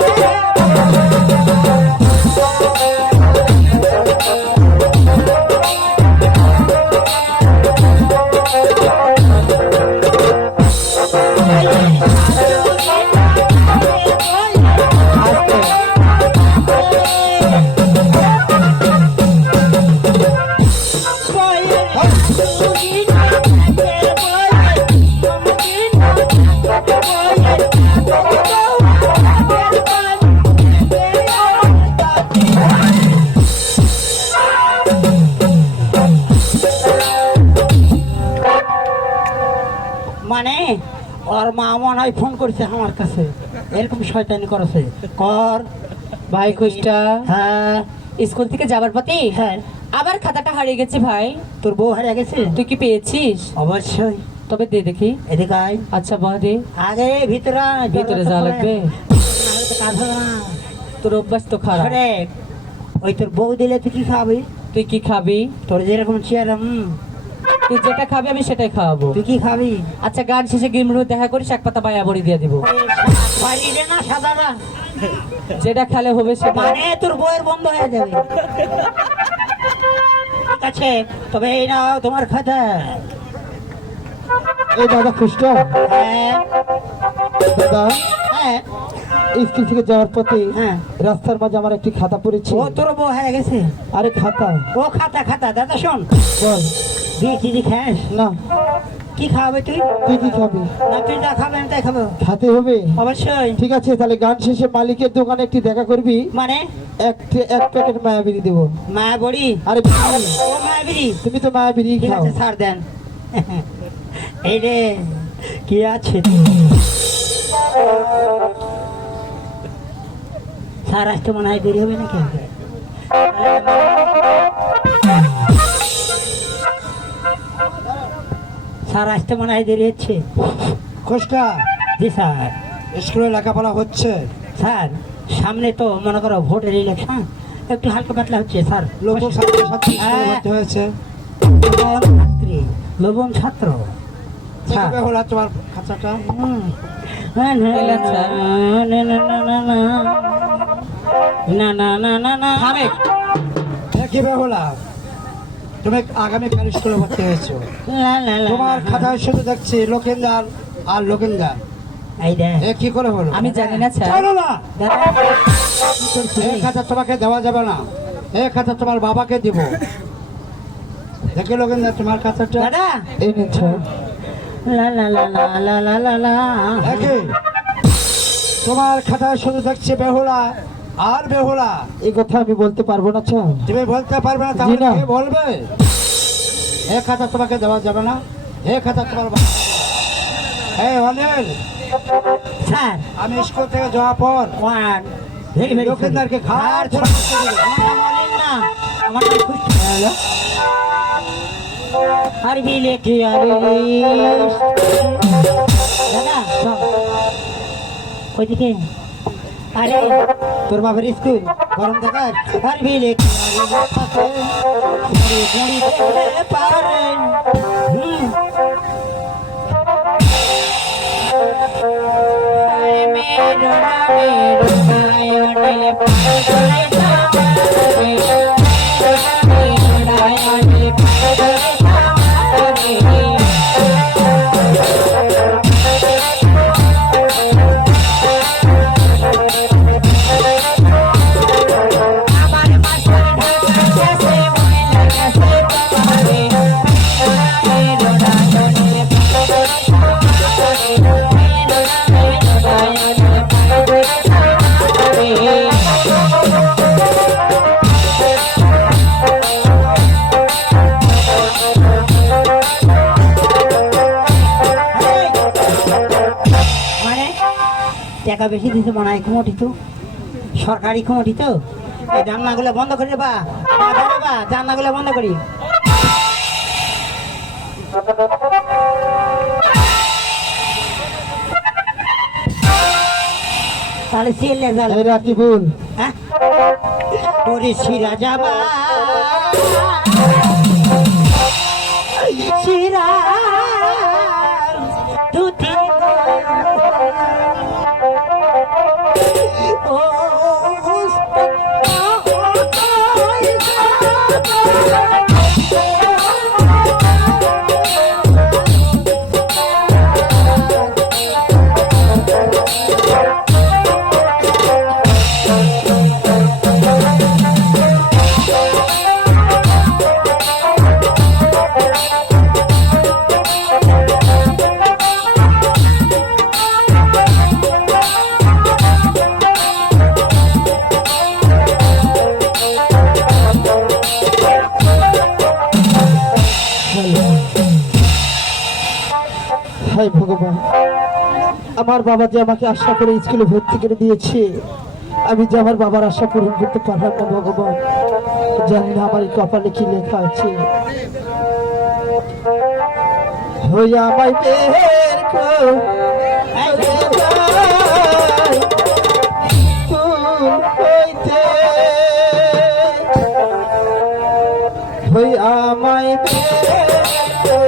মানে ওর মা মনে হয় ফোন করছে আমার কাছে, এরকম শয়তানি করেছে। কর ভাই খুশটা হ্যাঁ স্কুল থেকে যাবার পথে হ্যাঁ। আবার খাতাটা হারিয়ে গেছে ভাই। তোর বউ হারিয়ে গেছে? তুই কি পেয়েছিস? অবশ্যই। তবে দে দেখি। এদিকে আয়। আচ্ছা বাহ দে। আগে ভিতরে আয়, ভিতরে দরজা যাওয়া খোলে। লাগবে? নাহলে তো কাজ হবে না। তোর অভ্যাস তো খারাপ। শোনে, ওই তোর বউ দিলে তুই কি খাবি? তুই কি খাবি? তোর যেরকম চেয়ার তুই যেটা খাবি আমি সেটাই খাওয়াবো। তুই কি খাবি? আচ্ছা গান শেষে গিমরু দেখা করিস, এক পাতা বায়া বড়ি দিয়ে দিব। বাড়ি রে না সাদারা, যেটা খেলে হবে সেটা। মানে তোর বউয়ের বন্ধ হয়ে যাবে। ঠিক আছে, তবে এই নাও তোমার খাতা। এই দাদা খুষ্ট হ্যাঁ দাদা, হ্যাঁ স্কুল থেকে যাওয়ার পথে হ্যাঁ। রাস্তার মাঝে আমার একটি খাতা পড়েছে। ও তোর বউ হয়ে গেছে? আরে খাতা ও খাতা খাতা, দাদা শোন, বল। বিয়ে খাস? না, কি খাওয়াবে তুই? তুই কি খাবি? না তুই যা খাবে আমি তাই খাবো। খাতে হবে? অবশ্যই। ঠিক আছে, তাহলে গান শেষে মালিকের দোকানে একটি দেখা করবি, মানে এক প্যাকেট মায়াবিরি দেবো। মায়া বড়ি? আরে বিড়ি। ও মায়া বিড়ি? তুমি তো মায়াবিরি ঠিক খাও। আছে ছাড় দেন। এই রে কি আছে? স্যার আসতে মনে হয় দেরি হবে নাকি? স্যার আসতে মনে হয় দেরি হচ্ছে। খুষ্টা, জি স্যার। স্কুলে লেখাপড়া হচ্ছে? স্যার সামনে তো মনে করো ভোটের ইলেকশন, একটু হালকা পাতলা হচ্ছে স্যার। নতুন ছাত্রছাত্রী স্কুলে হ্যাঁ। ভর্তি হয়েছে। লবণ ছাত্র স্যার। দেখবে হলো তোমার খাতাটা। এলেন স্যার। না না না না না থামে। দেখবে হলো তুমি আগামীকাল স্কুলে ভর্তি হয়েছো। না না না তোমার খাতায় শুধু দেখছি লোকেন্দার আর লোকেন্দার। এই দেখ এ কি করে হলো? আমি জানি না স্যার। জানো না? দাদা কি করছিস? এই খাতা তোমাকে দেওয়া যাবে না, এই খাতা তোমার বাবাকে দিব। দেখে লোকেন্দার তোমার খাতাটা। দাদা এই নিন স্যার। লা লা লা লা লা লা লা লা। একই তোমার খাতায় শুধু দেখছি বেহুলা আর বেহুলা। এই কথা আমি বলতে পারবো না স্যার। তুমি বলতে পারবে না, তাহলে কে বলবে? এই খাতা তোমাকে দেওয়া যাবে না, এই খাতা তোমার এই অনিল, স্যার আমি স্কুল থেকে যাওয়ার পর ওয়ান ভেরি ভেরি লোকেন্দারকে ঘাড় ধরে বসতে দেবো। আমার নাম অনিল না, আমার নাম খুশি। হ্যালো আর বিলে কি আলিস দাদা সব ওইদিকে। আরে তোর বাবার স্কুল গরম দেখার। আর বিলে কি আলিস থাকে সারি গাড়ি দেখলে পারে। মানে টাকা বেশি দিতে মনে হয় কুমটি তো, সরকারি কুমটি তো। এই জানলাগুলো বন্ধ করে দেবা, জানলাগুলো বন্ধ করি। তাহলে সিলে যাবে। এই রাকিবুল, হ্যাঁ ওরে সিরা যাবা সিরা দুটি ও হায় ভগবান, আমার বাবা যে আমাকে আশা করে স্কুলে ভর্তি করে দিয়েছে, আমি যে আমার বাবার আশা পূরণ করতে পারলাম না ভগবান। জানি না আমার এই কপালে কি লেখা আছে। হইয়া আমায় বের কর, স্কুল হইতে হইয়া আমায় বের কর।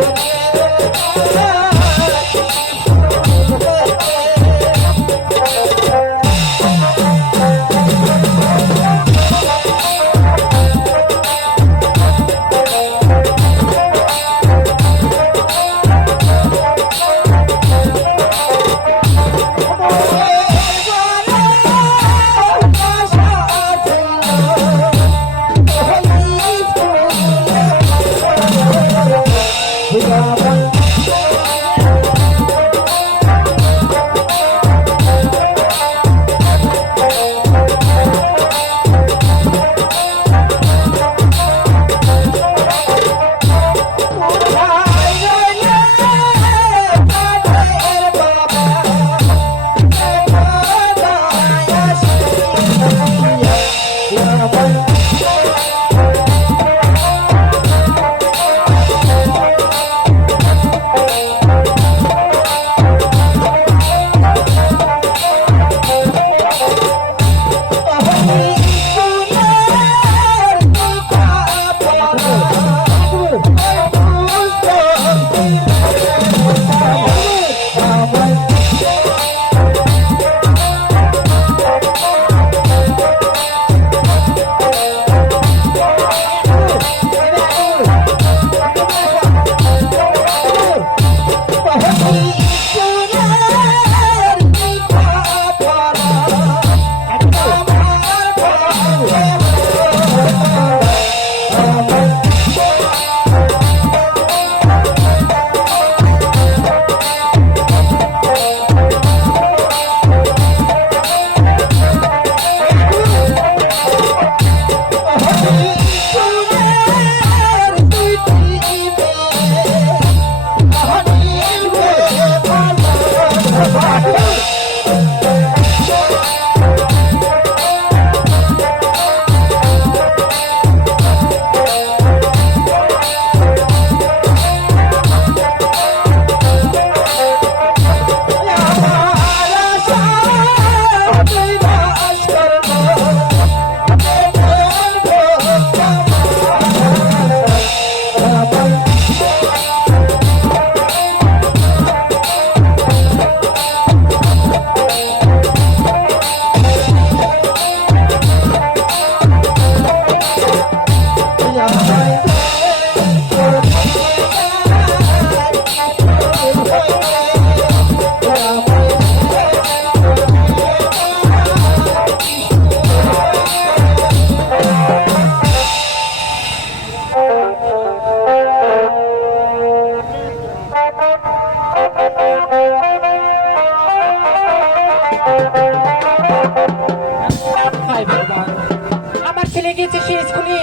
আমার ছেলে গেছে সে স্কুলে,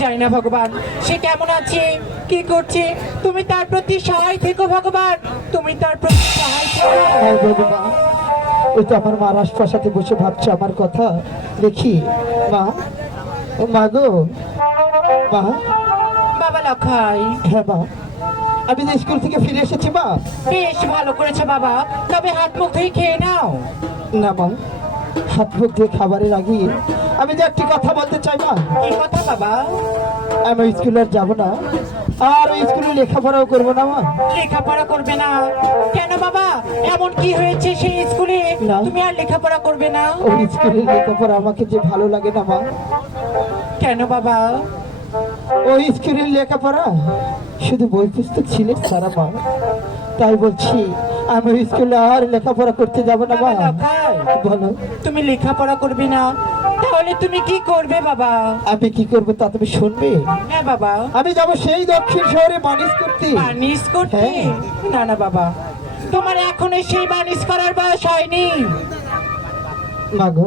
জানি না ভগবান সে কেমন আছে কি করছে। তুমি তার প্রতি সহায় থেকো ভগবান, তুমি তার প্রতি সহায় থেকো। হ্যাঁ ভগবান, ওই তো আমার মা রাজপ্রাসাদে বসে ভাবছে আমার কথা। দেখি মা, ও মা গো মা। বাবা লক্ষাই, হ্যাঁ মা, আমি যে স্কুল থেকে ফিরে এসেছি মা। বেশ ভালো করেছো বাবা, তবে হাত মুখ ধুয়ে খেয়ে নাও। না মা, হাত মুখ দিয়ে খাবারের আগে আমি যে একটি কথা বলতে চাই মা। কি কথা বাবা? আমি স্কুলে আর যাবো না, আর ওই স্কুলে লেখাপড়াও করবো না মা। লেখাপড়া করবে না কেন বাবা? এমন কি হয়েছে সেই স্কুলে না। তুমি আর লেখাপড়া করবে না? ওই স্কুলের লেখাপড়া আমাকে যে ভালো লাগে না মা। কেন বাবা? ওই স্কুলের লেখাপড়া শুধু বই পুস্তক ছিল সারা মা। তাই বলছি আমি ওই স্কুলে আর লেখাপড়া করতে যাব না মা। বাবা লক্ষাই, বলো তুমি লেখাপড়া করবে না, তাহলে তুমি কি করবে বাবা? আমি কি করবো তা তুমি শুনবে? হ্যাঁ বাবা। আমি যাব সেই দক্ষিণ শহরে বাণিজ্য করতে। বানিশ করতে? হ্যাঁ। না না বাবা, তোমার এখনো সেই বানিশ করার বয়স হয়নি। মা গো,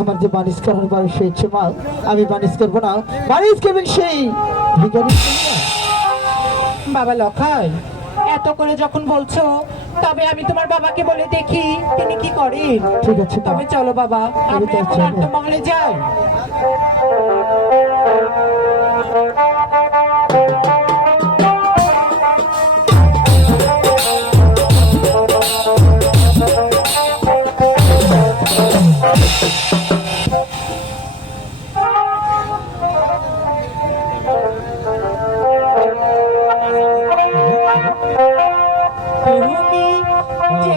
আমার যে বাণিজ্য করার বয়স হয়েছে মা, আমি বাণিজ্য করবো না। বাণিজ্য করবেন সেই ভিখারি ছেলে। বাবা লক্ষাই, এত করে যখন বলছো, তবে আমি তোমার বাবাকে বলে দেখি তিনি কি করেন। ঠিক আছে মা। তবে চলো বাবা, আমরা তাই এখন চলো। নাট্যমহলে যাই। তুমি যে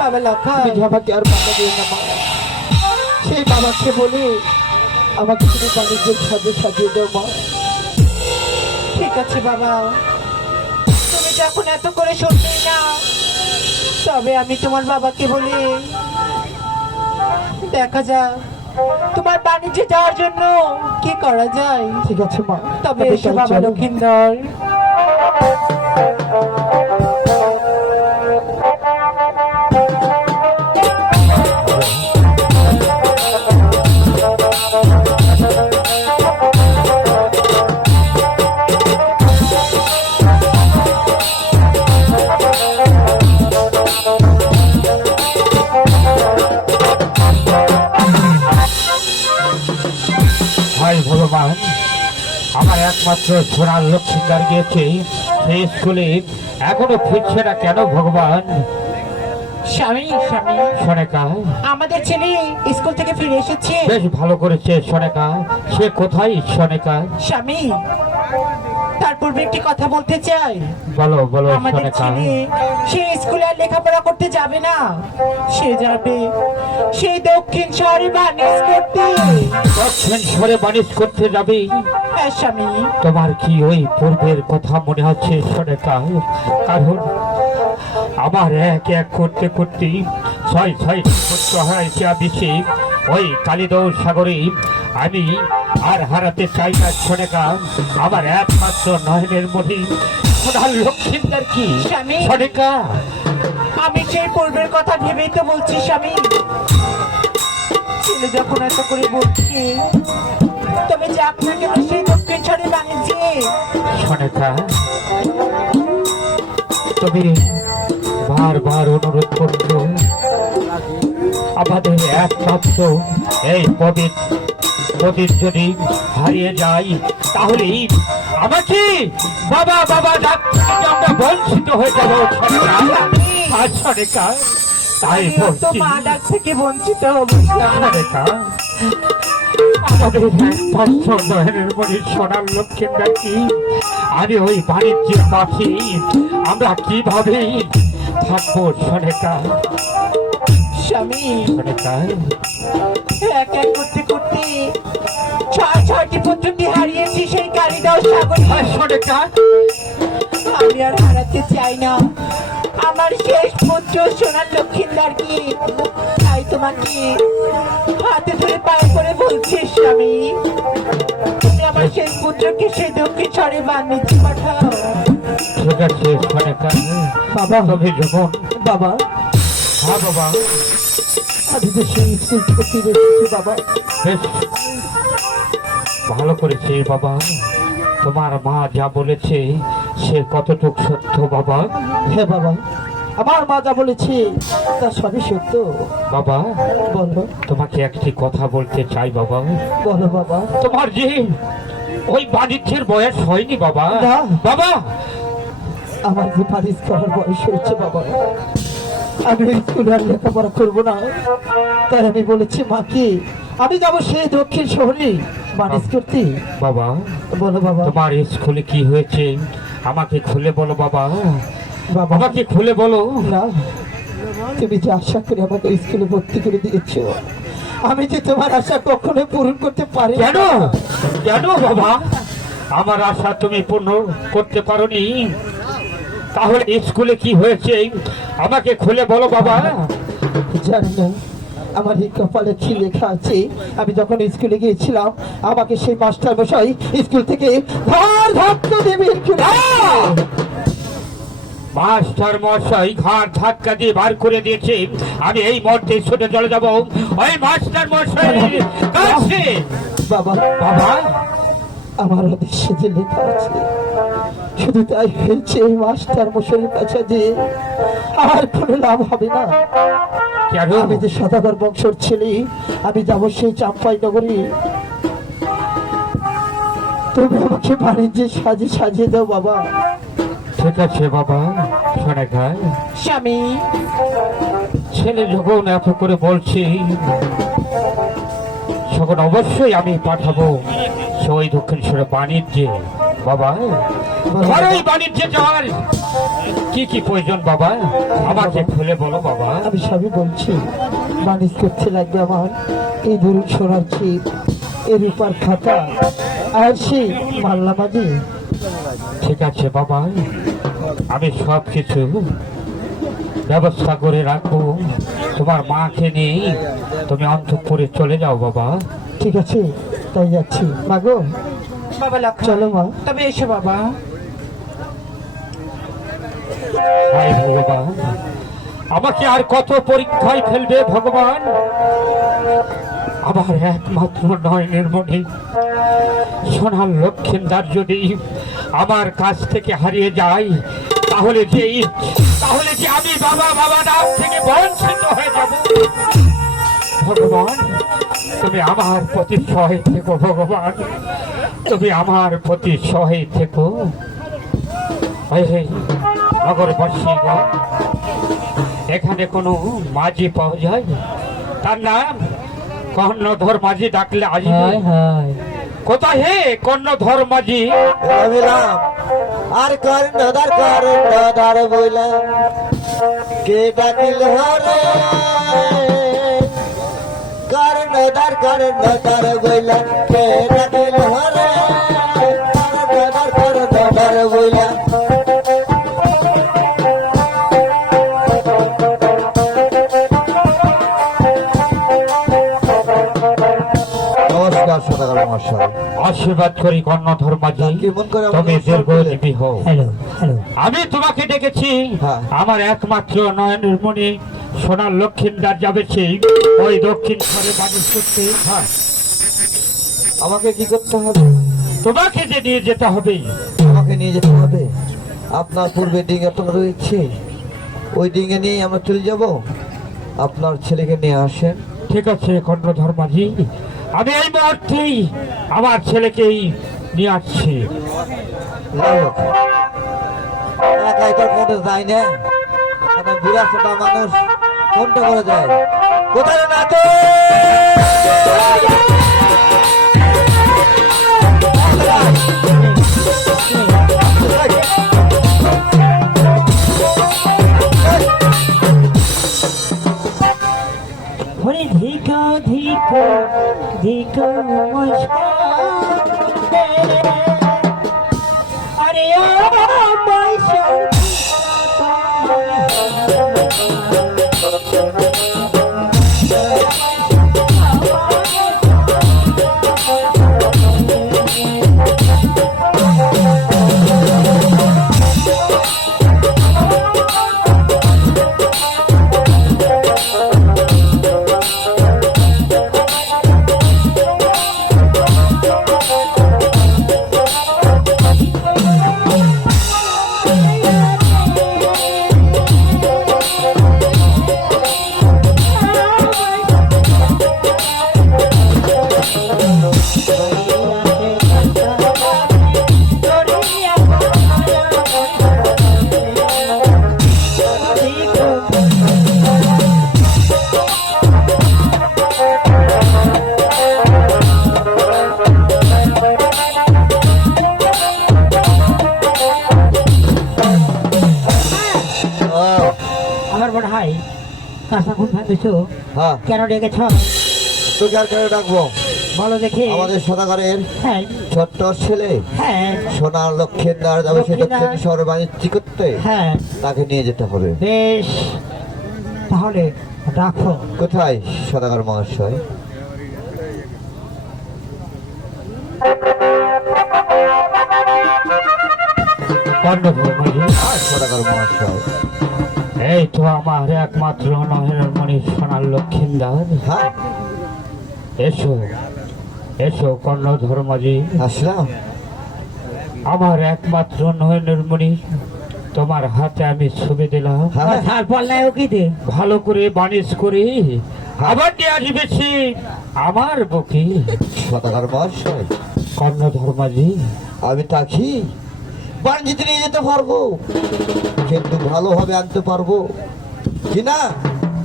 বাবা লক্ষণ, তুমি আমাকে আর বাধা দিও না মা। সেই বাবাকে বলে আমাকে তুমি বাণিজ্যের সাজে সাজিয়ে দাও মা। ঠিক আছে বাবা, তুমি যখন এত করে শুনতেই না, তবে আমি তোমার বাবাকে বলি দেখা যাক তোমার বাণিজ্যে যাওয়ার জন্য কি করা যায়। ঠিক আছে মা। তবে তবে এসো তাই বাবা চলো। লক্ষিন্দর। হায় ভগবান, আমার একমাত্র সোনার লক্ষ্মীদার গিয়েছে সেই স্কুলে, এখনো ফিরছে না কেন ভগবান? স্বামী স্বামী, সোনেকা, আমাদের ছেলে স্কুল থেকে ফিরে এসেছে। বেশ ভালো করেছে সোনেকা। সে কোথায় সোনেকা? স্বামী, তার পূর্বে একটি কথা বলতে চাই। বলো বলো আমাদের সনেকা। ছেলে সে স্কুলে আর লেখাপড়া করতে যাবে না, সে যাবে সেই দক্ষিণ শহরে বাণিজ্য করতে। দক্ষিণ শহরে বাণিজ্য করতে যাবে? হ্যাঁ স্বামী। তোমার কি ওই পূর্বের কথা মনে হচ্ছে সনেকা? কারণ আমার এক এক করতে করতে ছয় পুত্র হয়েছে, আমি সে ওই কালিদৌর সাগরে আমি আর হারাতে চাই না সনেকা। আমার একমাত্র নয়নের মধ্যে সোনার লক্ষ্মীদার কি স্বামী। সনেকা? আমি সেই পূর্বের কথা ভেবেই তো বলছি স্বামী। ছেলে যখন এত করে বলছি, তবে যাক না কেন সেই দক্ষিণ শহরে বাণিজ্যে। সনেকা, তুমি বারবার অনুরোধ করছো আমাদের একমাত্র এই পবিত্র যদি হারিয়ে যাই, তাহলে আমাকে বাবা বাবা ডাকতে আমরা বঞ্চিত হয়ে যাবো সনেকা। তাই আমিও তো বলছি মা ডাক থেকে বঞ্চিত হবো স্বামী। সনেকা, আমাদের একমাত্র নয়নের মনে সোনার লক্ষ্মীর কি আমি ওই বাণিজ্যের পাখি, আমরা কিভাবে থাকবো সনেকা? স্বামী, সনেকা, এক এক করতে করতে ছয়টি পুত্রকে হারিয়েছি সেই কালিদাও সাগরে। সনেকা, আমি আর হারাতে চাই না আমার শেষ পুত্র সোনার লক্ষ্মীদার কি। তাই তোমাকে হাতে ধরে পায়ে করে বলছি স্বামী, তুমি আমার শেষ পুত্রকে সেই দক্ষিণ শহরে বাণিজ্য পাঠাও। ঠিক আছে সনেকা। বাবা তুমি যখন বাবা, হ্যাঁ বাবা, আমি তো সেই স্কুল থেকে ফিরে এসেছি বাবা। বেশ ভালো করেছে বাবা। তোমার মা যা বলেছে সে কতটুকু সত্য বাবা? হ্যাঁ বাবা, আমার মা যা বলেছে তা সবই সত্য। বাবা বলো তোমাকে একটি কথা বলতে চাই বাবা। বলো বাবা। তোমার যে ওই বাণিজ্যের বয়স হয়নি বাবা। না। বাবা, আমার যে বাণিজ্য করার বয়স হয়েছে বাবা, আমি ওই স্কুলে আর লেখাপড়া করবো না। তাই আমি বলেছি মাকে আমি যাবো সেই দক্ষিণ শহরে বাণিজ্য করতে। বাবা বলো বাবা। তোমার স্কুলে কি হয়েছে আমাকে খুলে বলো বাবা। বাবা, আমাকে খুলে বলো। না, তুমি যে আশা করে আমাকে স্কুলে ভর্তি করে দিয়েছো, আমি যে তোমার আশা কখনো পূরণ করতে পারি কেন কেন বাবা? আমার আশা তুমি পূর্ণ করতে পারোনি? তাহলে স্কুলে কি হয়েছে আমাকে খুলে বলো বাবা। জানি না আমার এই কপালে কি লেখা আছে। আমি যখন স্কুলে গিয়েছিলাম আমাকে সেই মাস্টার মশাই স্কুল থেকে ধর ধাক্কা দিয়ে বের করে মাস্টার মশাই ঘাড় ধাক্কা দিয়ে বার করে দিয়েছে। আমি এই মুহূর্তে ছুটে চলে যাবো ওই মাস্টার মশাই কাছে। বাবা, বাবা, আমার উদ্দেশ্যে যে লেখা আছে শুধু তাই হয়েছে, এই মাস্টার মশাইয়ের কাছে যে আর কোনো লাভ হবে না। কেন? আমি যে সদাগর বংশর ছেলে, আমি যাবো সেই চাম্পাই নগরী। তুমি আমাকে বাণিজ্যে সাজিয়ে দাও বাবা। ঠিক আছে বাবা। সনেকা, স্বামী, ছেলে যখন এত করে বলছি তখন অবশ্যই আমি পাঠাবো সেই দক্ষিণেশ্বরে বাণিজ্যে। বাবা, তোমার ওই বাণিজ্যে যাওয়ার কি কি প্রয়োজন বাবা আমাকে খুলে বলো বাবা। আমি সবই বলছি। বাণিজ্য করতে লাগবে আমার এই ধরুন সোনার ছিপ, এই রূপার খাতা, আর সেই মাল্লামাদি। ঠিক আছে বাবা, আমি সব কিছু ব্যবস্থা করে রাখবো। তোমার মাকে নিয়ে তুমি অন্তঃপুরে চলে যাও বাবা। ঠিক আছে, তাই যাচ্ছি। মাগো, বাবা লক্ষ্মণ, চলো মা। তবে এসো বাবা। হায় ভগবান, আমাকে আর কত পরীক্ষায় ফেলবে ভগবান? আমার একমাত্র নয়নের মনে সোনার লক্ষ্মীদার যদি আমার কাছ থেকে হারিয়ে যায়, তাহলে যে আমি বাবা বাবা ডাক থেকে বঞ্চিত হয়ে যাব। ভগবান, তুমি আমার প্রতি সহায় থেকো। ভগবান, তুমি আমার প্রতি সহায় থেকো। নগরবাসীগণ, এখানে কোনো মাঝি পাওয়া যায়? তার নাম কর্ণধর মাঝি ডাকলে আসবে? কোথায় হে কর্ণধর মাঝি? ভাবিলাম আর কর্ণধার বইলাম কে ডাকিল হরে কর্ণধার বইলাম কে ডাকিল হরে কর্ণধার বইলাম। নমস্কার সদাগর মহাশয়, আশীর্বাদ করি কর্ণধর মাঝি, কেমন করে আমাকে তুমি দীর্ঘজীবী হও। হ্যালো হ্যালো আমি তোমাকে ডেকেছি হ্যাঁ। আমার একমাত্র নয়নের মণি সোনার লক্ষিন্দার যাবে সেই ওই দক্ষিণ স্বরে বাণিজ্য করতে। হ্যাঁ, আমাকে কি করতে হবে? তোমাকে যে নিয়ে যেতে হবে। আমাকে নিয়ে যেতে হবে। আপনার পূর্বে ডিঙে তো রয়েছে, ওই ডিঙে নিয়ে আমরা চলে যাব। আপনার ছেলেকে নিয়ে আসেন। ঠিক আছে কর্ণধর মাঝি, আমি এই মুহূর্তেই আমার ছেলেকেই নিয়ে আসছি। যাই হোক, একাই তো কোনটা যায় না, মানে বুড়া ছোটা মানুষ কোনটা করে যায়। কোথায় রে নাতো? হরে ধিক ধিক ধিক আরে ও আমার বড় ভাই কাঁচা ঘুম ভাঙিস হ্যাঁ, কেন ডেকেছ তোকে আর কেন ডাকবো? বলো দেখি। আমাদের সদাগরের হ্যাঁ ছোট্ট ছেলে হ্যাঁ সোনার লক্ষিন্দার যাবে সে লক্ষিন্দার। দক্ষিণ শহরে বাণিজ্য করতে, হ্যাঁ তাকে নিয়ে যেতে হবে। বেশ, তাহলে রাখো। কোথায় সদাগর মহাশয়? কর্ণধর মাঝি, সদাগর মহাশয়, এই তো আমার একমাত্র নয়নের মণি সোনার লক্ষিন্দার। হ্যাঁ এসো এসো কর্ণধর মাঝি, আসলাম। আমার একমাত্র নয়নের মণি তোমার হাতে আমি ছবি দিলাম। হ্যাঁ তারপর নাই ও কি দে ভালো করে বানিজ করে আবার নিয়ে আসবেছি আমার বুকে। সদাগর মহাশয়, কর্ণধর মাঝি, আমি তাকি বাণিজ্য নিয়ে যেতে পারবো, কিন্তু ভালোভাবে আনতে পারবো কি না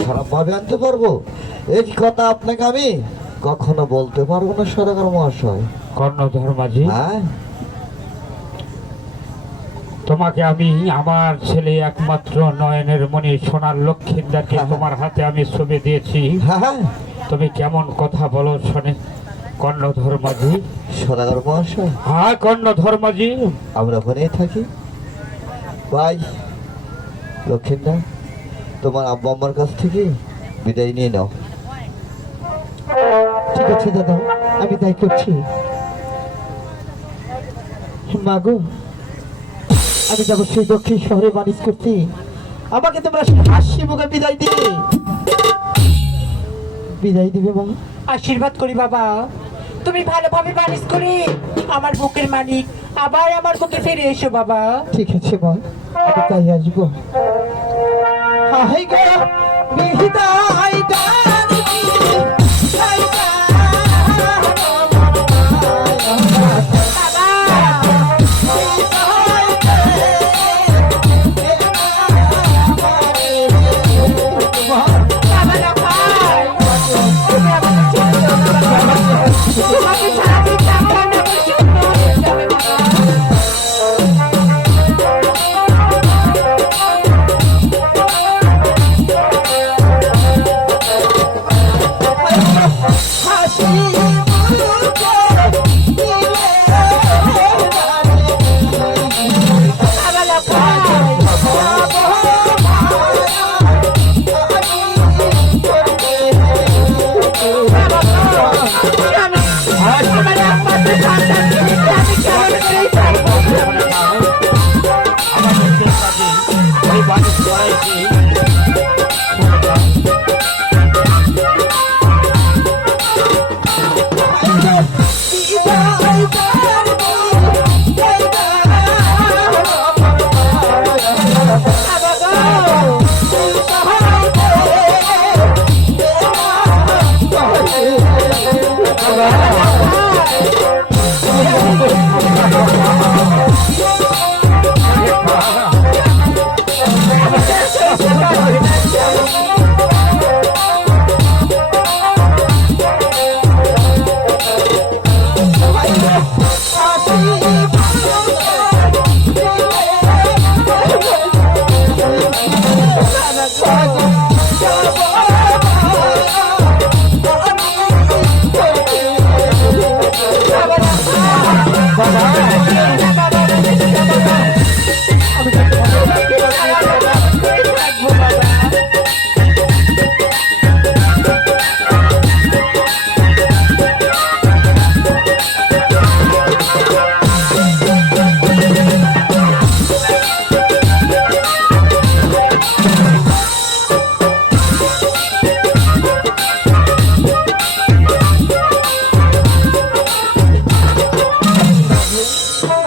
খারাপ ভাবে আনতে পারবো, এই কথা আপনাকে আমি কখনো বলতে পারবো না সদাগর মহাশয়। কর্ণধর মাঝি, হ্যাঁ তোমাকে আমি আমার ছেলে একমাত্র নয়নের মণি সোনার লক্ষিন্দারকে তোমার হাতে আমি ছবি দিয়েছি। হ্যাঁ তুমি কেমন কথা বলো শোনে কর্ণধর মাঝি? সদাগর মহাশয়, হ্যাঁ কর্ণধর মাঝি, আমরা ওখানেই থাকি। ভাই লক্ষিন্দর, তোমার আব্বা আম্মার কাছ থেকে বিদায় নিয়ে নাও। ঠিক আছে দাদা, আমি তাই করছি। মাগো, আমি যাবো সেই দক্ষিণ শহরে বাণিজ্য করতে, আমাকে তোমরা হাসি মুখে বিদায় দিবে, বিদায় দিবে মা। আশীর্বাদ করি বাবা, তুমি ভালোভাবে বানিস করে আমার বুকের মালিক আবার আমার বুকে ফিরে এসো বাবা। ঠিক আছে মা, আমি তাই আসবো। হাই গো বিদায় দানি, হাই তোমাকে ছাড়া বাবা লক্ষাই বাবা গো, আমি আমার একমাত্র সন্তানকে রেখে আমি কেমন করেই থাকবো? আমাদের কাজে ওই বাড়ির সবাইকে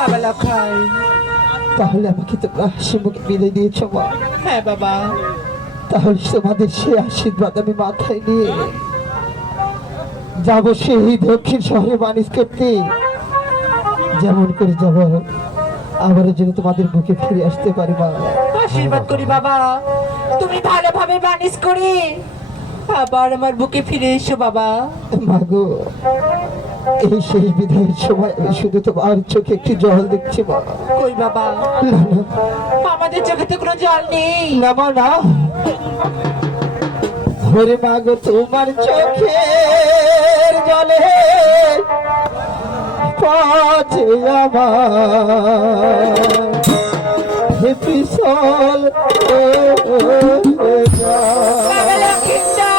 বাবা লক্ষাই তাহলে আমাকে তোমরা হাসি মুখে বিদায় দিয়েছ মা। হ্যাঁ বাবা তাহলে তোমাদের সেই আশীর্বাদ আমি মাথায় নিয়ে যাবো সেই দক্ষিণ শহরে বাণিজ্য করতে। যেমন করে যাব আবারও যেন তোমাদের বুকে ফিরে আসতে পারি মা। আশীর্বাদ করি বাবা, তুমি ভালোভাবে বানিশ করি আবার আমার বুকে ফিরে এসো বাবা। মাগো, এই শেষ বিদায়ের সময় আমি শুধু তোমার চোখে একটি জল দেখছি মা। কই বাবা, না না আমাদের চোখে তো কোনো জল নেই। না মা না, ওরে মাগো তোমার চোখের জলে পথে আমার পিছল বাবা লক্ষিন্দর,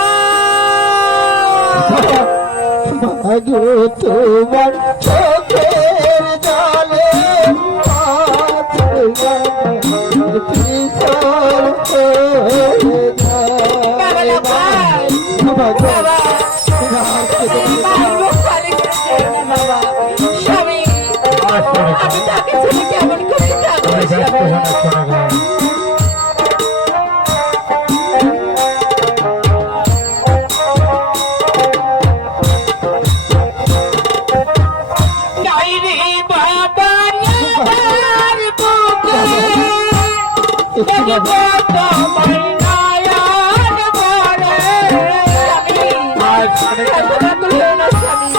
মাগো তোমার চোখের জলে পথে আমার পিছল বাবা লক্ষাই, বাবা আমার মুখ খালি করে যেও না বাবা। স্বামী, আমি তাকে ছেড়ে কেমন করে থাকবো স্বামী? নাই রে বাবা আমার বুকে, দেখবো তোমায় নয়ন ভরে। স্বামী, এতটা তুলিও না স্বামী।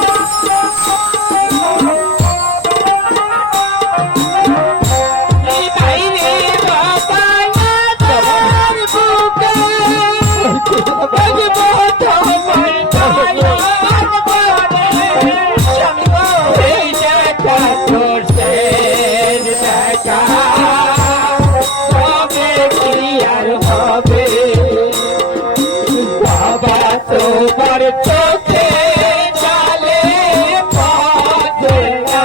নাই রে বাবা আমার বুকে, দেখবো তোমায় নয়ন ভরে। স্বামী গো, এই দেখা তোর শেষ দেখা, তবে কি আর হবে বাবা তোমার চোখে জলে পথে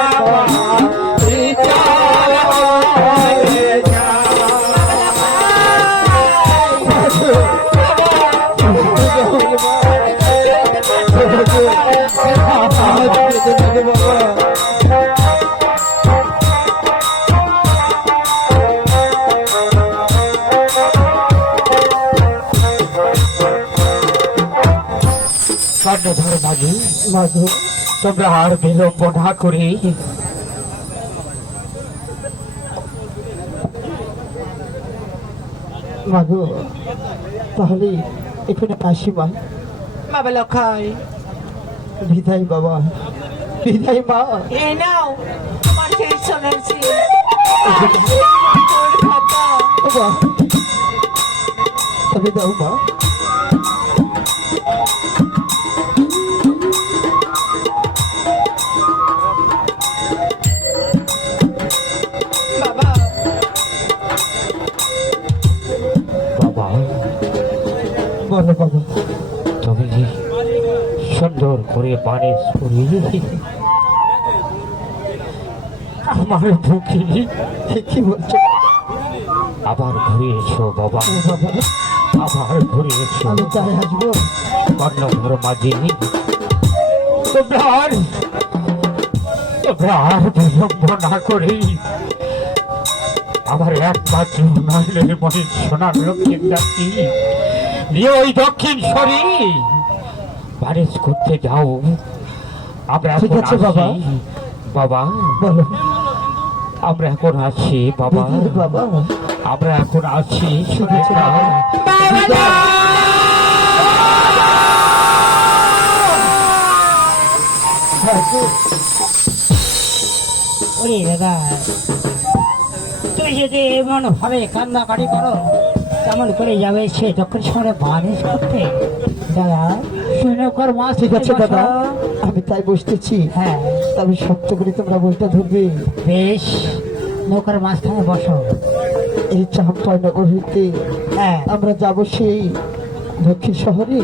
আমার বিচার হয়ে কর্ণধর মাঝি, মাগো তোমরা আর বিলম্ব না করে মাগো, তাহলে এখানে আসি মা। বাবা লক্ষাই, বিদায় বাবা, বিদায় মা। এই নাও তোমার সেই সোনার ছিল। বাবা, তবে দাও মা। সুন্দর করে বানিশ করি আমার বুকে কি বলছো আবার ঘুরে এসো বাবা, বাবা? আবার ঘুরে এসো আমি তাই আসবো। কর্ণধর মাঝি। তোমরা আর বিলম্ব না করে আমার একমাত্র নাইলে মনে সোনার লক্ষ্মীর জাতি নিয়ে ওই দক্ষিণেশ্বরী বারিশ করতে যাও। আমরা ঠিক এখন আছে বাবা। আসি। বাবা বলো আমরা এখন আছি বাবা, বাবা। আমরা এখন আছি। ঠিক আছে বাবা। ওরে দাদা, তুই যদি এমন ভাবে কান্নাকাটি করো তেমন করে যাবে সে দক্ষিণ শহরে বানিশ করতে। দাদা তুই নৌকার মাছ ঠিক আছে দাদা, আমি তাই বসতেছি। হ্যাঁ তবে সত্য করে তোমরা বইটা ধরবে। বেশ, নৌকার মাঝখানে বসো। এই চাম্পাইনগর হইতে হ্যাঁ আমরা যাব সেই দক্ষিণ শহরে,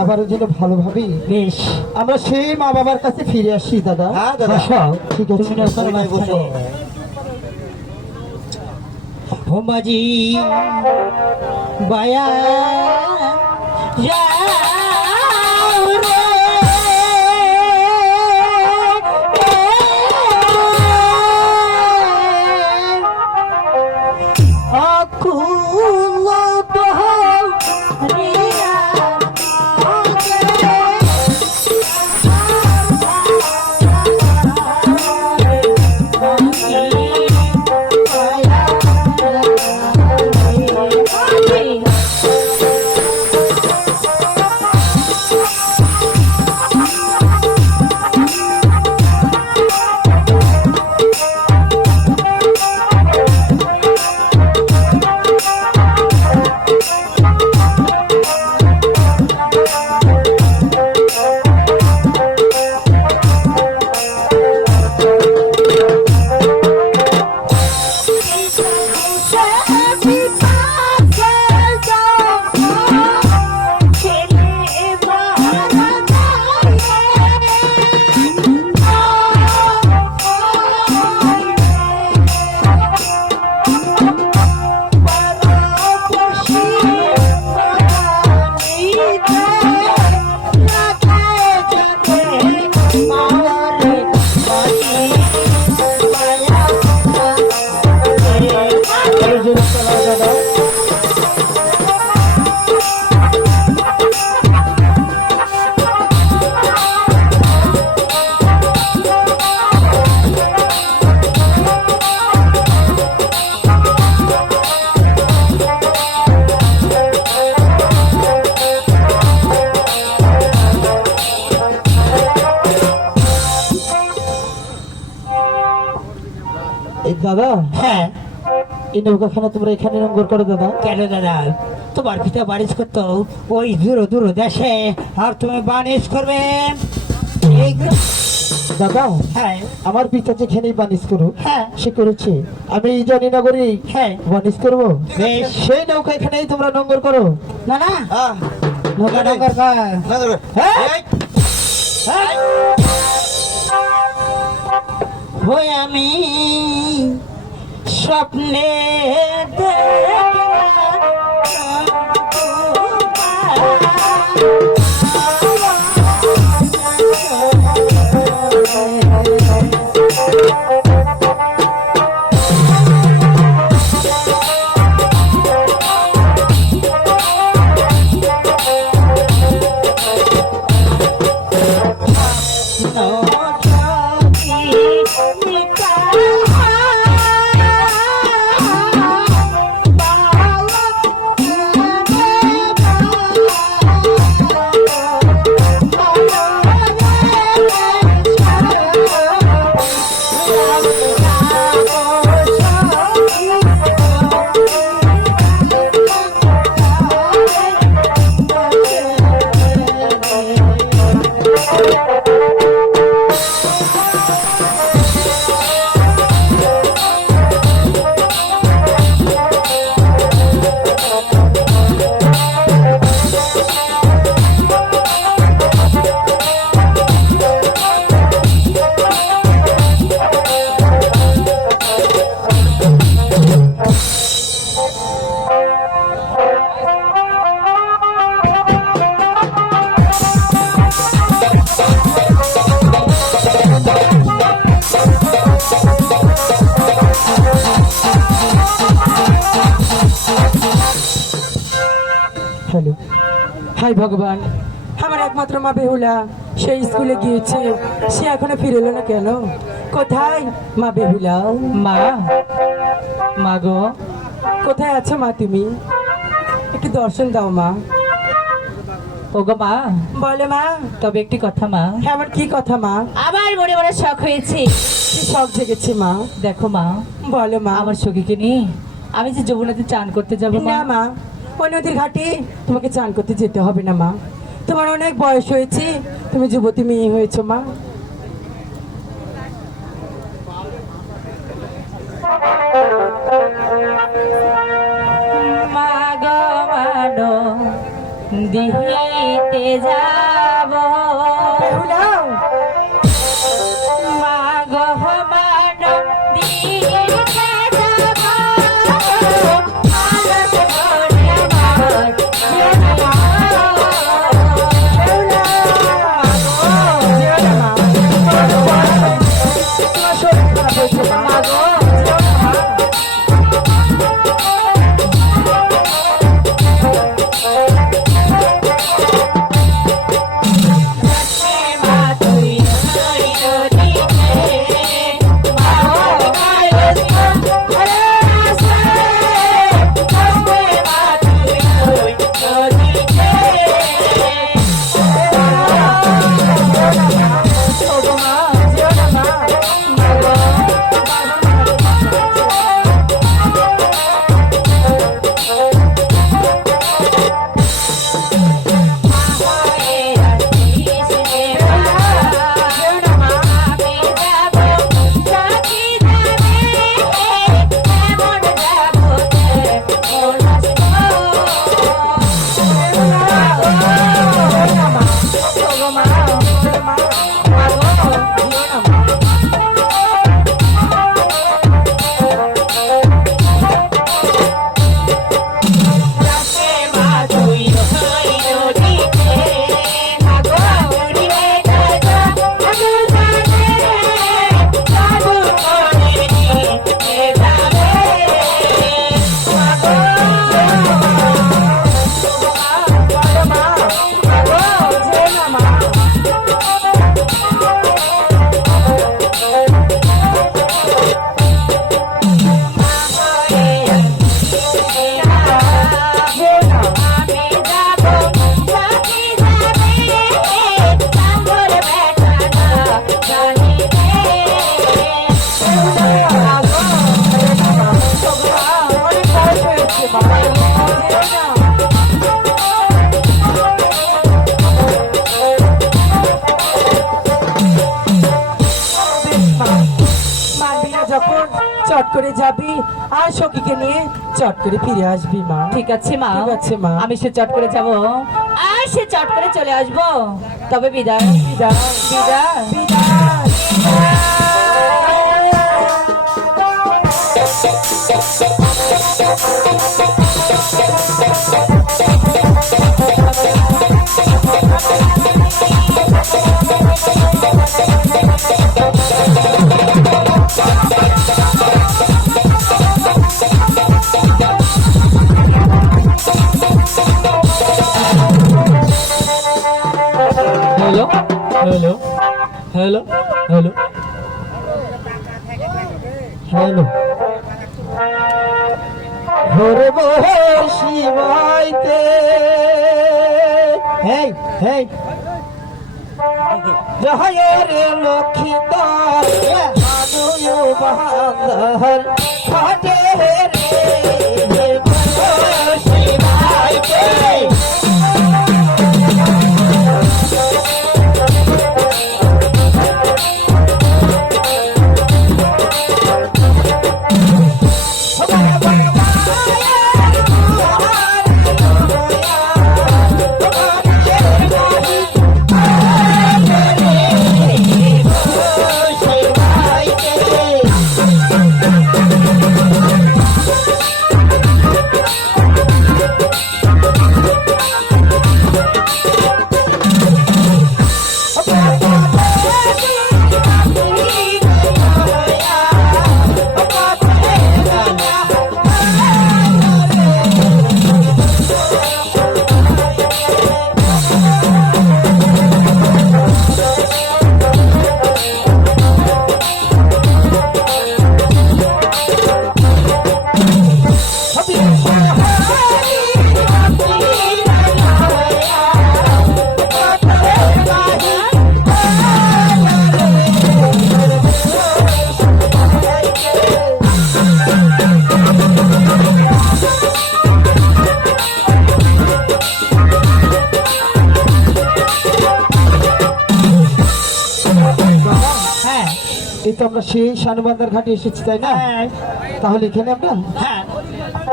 আবারও যেন ভালোভাবে বেশ, আমরা সেই মা বাবার কাছে ফিরে আসি দাদা। হ্যাঁ দাদা, বসো। ঠিক আছে। তুমি নৌকার ওই বসো। মাঝখানে। হোমাজি বায়া যাও রে, অকুল বহরিয়া এই দাদা, হ্যাঁ এই নৌকাখানা তোমরা এখানে নোংর করো দাদা। কেন দাদা, তোমার পিতা বানিশ করতো ওই দূর দূর দেশে, আর তুমি বানিশ করবে এই দাদা, হ্যাঁ আমার পিতা যেখানে বানিশ করো হ্যাঁ সে করেছে, আমি এই জনীনগরে হ্যাঁ বানিশ করবো। বেশ। সেই নৌকা এখানেই তোমরা নোংর করো। না না হ্যাঁ, নৌকা নৌকার কাজ। না দাদা। হ্যাঁ। এই, হই আমি স্বপ্নে হায় ভগবান, আমার একমাত্র মা বেহুলা সেই স্কুলে গিয়েছে, সে এখনো ফিরলো না কেন? কোথায় মা বেহুলা? মা, মা গো, কোথায় আছো মা তুমি? একটু দর্শন দাও মা। ওগো মা, বলে মা। তবে একটি কথা মা, হ্যাঁ, আমার কি কথা মা? আমার মনে মনে শখ হয়েছে। কি শখ জেগেছে মা? দেখো মা, বলো মা। আমার সখীকে নিয়ে আমি যে যমুনাতে চান করতে যাবো না মা। মা, ওই নদীর ঘাটে তোমাকে চান করতে যেতে হবে না মা, তোমার অনেক বয়স হয়েছে, তুমি যুবতী মেয়ে হয়েছো মা। মা গো মানো দিতে যাব, বেহুলা, মা গো মানো দিতে যাব, মানস মনে আমার বেহুলা, যেও না মা, তোমার শরীর খারাপ হয়েছে মা। মা গো, যেও না মা। মা তুই হই নদীতে, মা গো মানস মনে মা তুই হই নদীতে। ওগো মা, যেও না মা। ওগো মা, যেও না মা। যেও না মা। বলো মা। যেও না মা। যেও না। অনেক বয়স হয়েছে মা। যেও না। মানবি না যখন, চট করে যাবি আর সখীকে নিয়ে চট করে ফিরে আসবি মা। ঠিক আছে মা, ঠিক আছে মা। আমি সে চট করে যাব আর সে চট করে চলে আসবো। তবে বিদায়, বিদায়, বিদায়। বিদায়। Hello hello hello hello hello ভোরে বহের শিবাইতে হেই হেই জহায়ের লক্ষ্মীদার আদুয়ো বান্দর ফাটে রে শিবাইতে এই তো আমরা সেই শানুবান্ধার ঘাটে এসেছি তাই না? হ্যাঁ তাহলে এখানে আমরা হ্যাঁ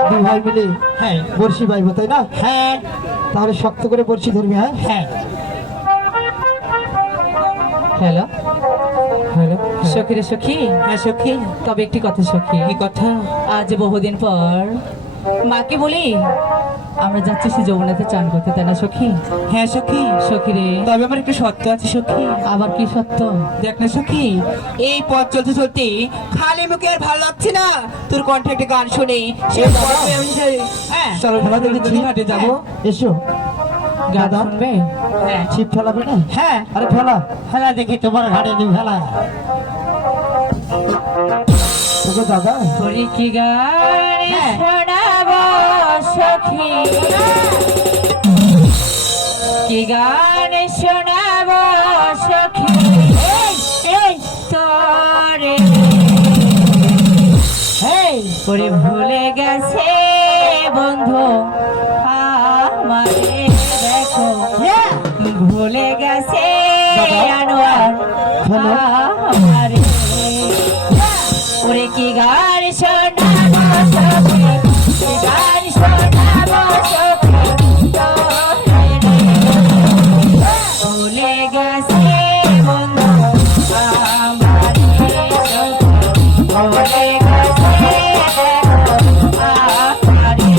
দুই ভাই মিলে হ্যাঁ বড়শি বাইব তাই না? হ্যাঁ তাহলে শক্ত করে বড়শি ধরবি। হ্যাঁ হ্যাঁ হ্যালো হ্যালো সখী রে সখী। হ্যাঁ সখী, তবে একটি কথা সখী, কি কথা? আজ বহুদিন পর মাকে বলি আমরা যাচ্ছি সে যমুনাতে চান করতে, তাই না সখী? হ্যাঁ সখী, সখী রে, তবে আমার একটু সত্য আছে সখী। আবার কি সত্য? দেখ না সখী, এই পথ চলতে চলতে খালি মুখে আর ভালো লাগছে না, তোর কণ্ঠে একটা গান শুনে সে হ্যাঁ চলো খেলা দেখেছি ঘাটে যাবো। এসো গান দাদা। শুনবে? হ্যাঁ ছিপ ফেলাবে না? হ্যাঁ আরে ফেলা খেলা দেখি তোমার ঘাড়ে দিই খেলা। তোকে দাদা করি কি গান হ্যাঁ। শোনাবো সখী, কি গান শোনাবো সখী এই তোরে এই করে ভুলে গেছে বন্ধু আমারে, দেখো ভুলে গেছে আনোয়ার হ্যালো। আমারে। ওরে কি গান শোনাবো সখী, কি গান শোনাবো সখী তোরে রে। ভুলে গেছে বন্ধু আমারে সখী, ভুলে গেছে আমারে।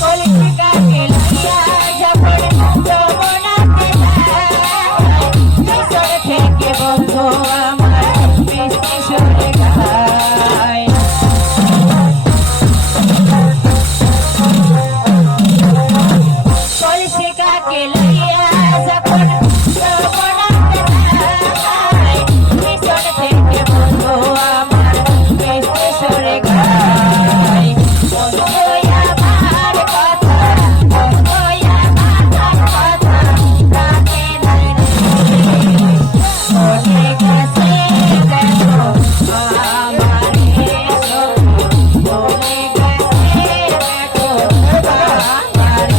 কলিকাকে লইয়া যখন যমুনাতে যায়, মিশর থেকে বন্ধু আমার মিষ্টি সুরে গায়। কলিকাকে লইয়া যখন যমুনাতে যায়, মিশর থেকে বন্ধু আমার মিষ্টি সুরে গায়। বন্ধু আমার কথা, বন্ধু আমার কথা, রাখে নাই রে। বলে গেছে দেখো আমারে সখী, বলে গেছে দেখো আমারে।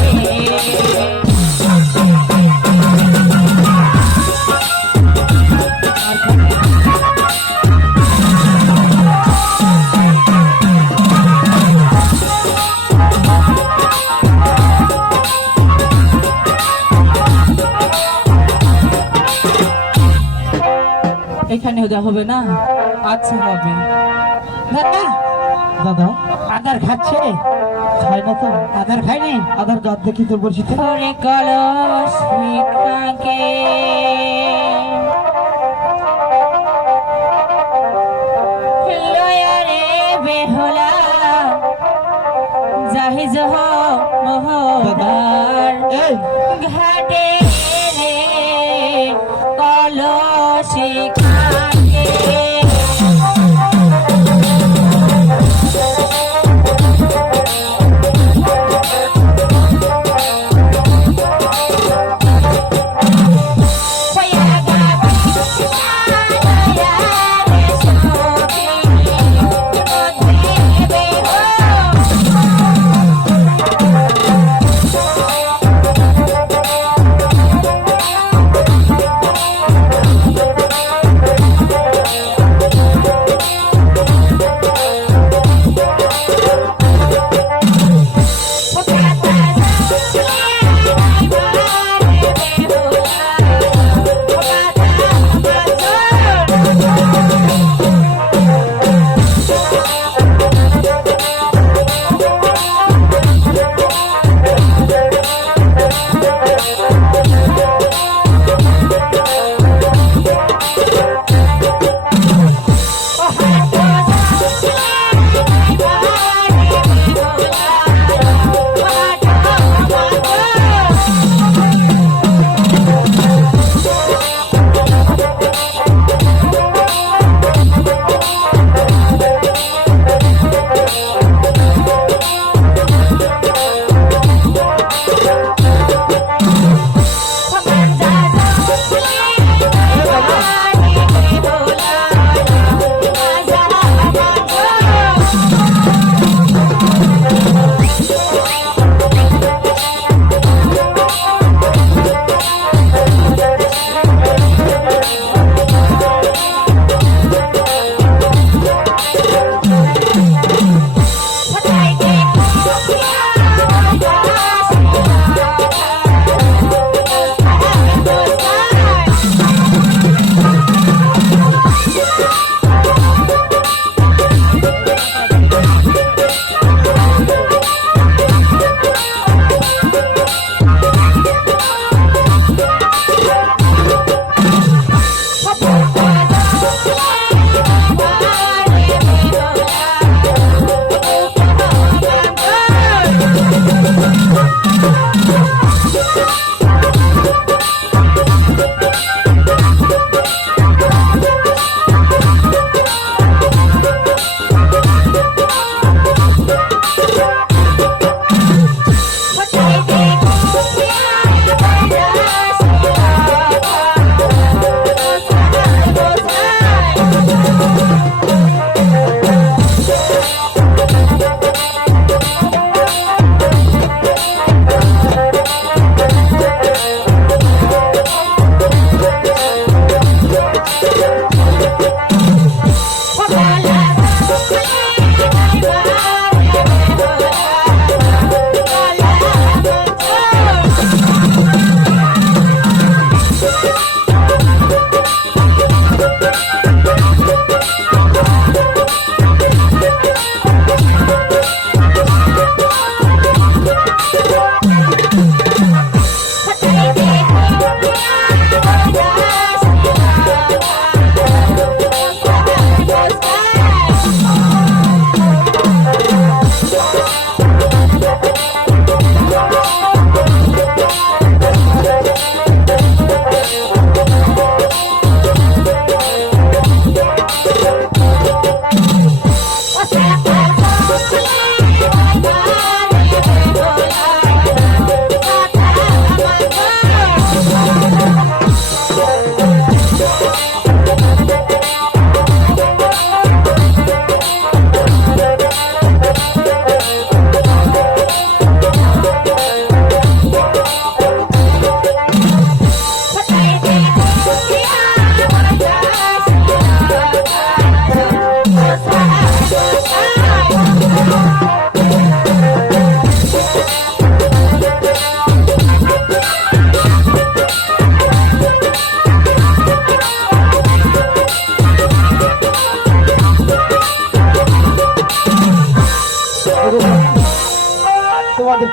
এখানে দেওয়া হবে না? আচ্ছা হবে। দাদা দাদা আদার খাচ্ছে? খায় না তো? আদার খায়নি? আধার গাছ দেখি তোর বড়শিতে। ওরে কলস ভিক্ষাকে লয়া রে বেহুলা জাহিজ হো মোহদার এই ঘাটে রে কলস ভিক্ষাকে।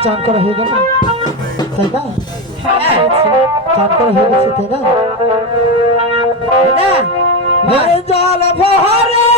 চান করা হয়ে গেল, তাই না? হ্যাঁ চান করা হয়ে গেছে, তাই না? জল ভরে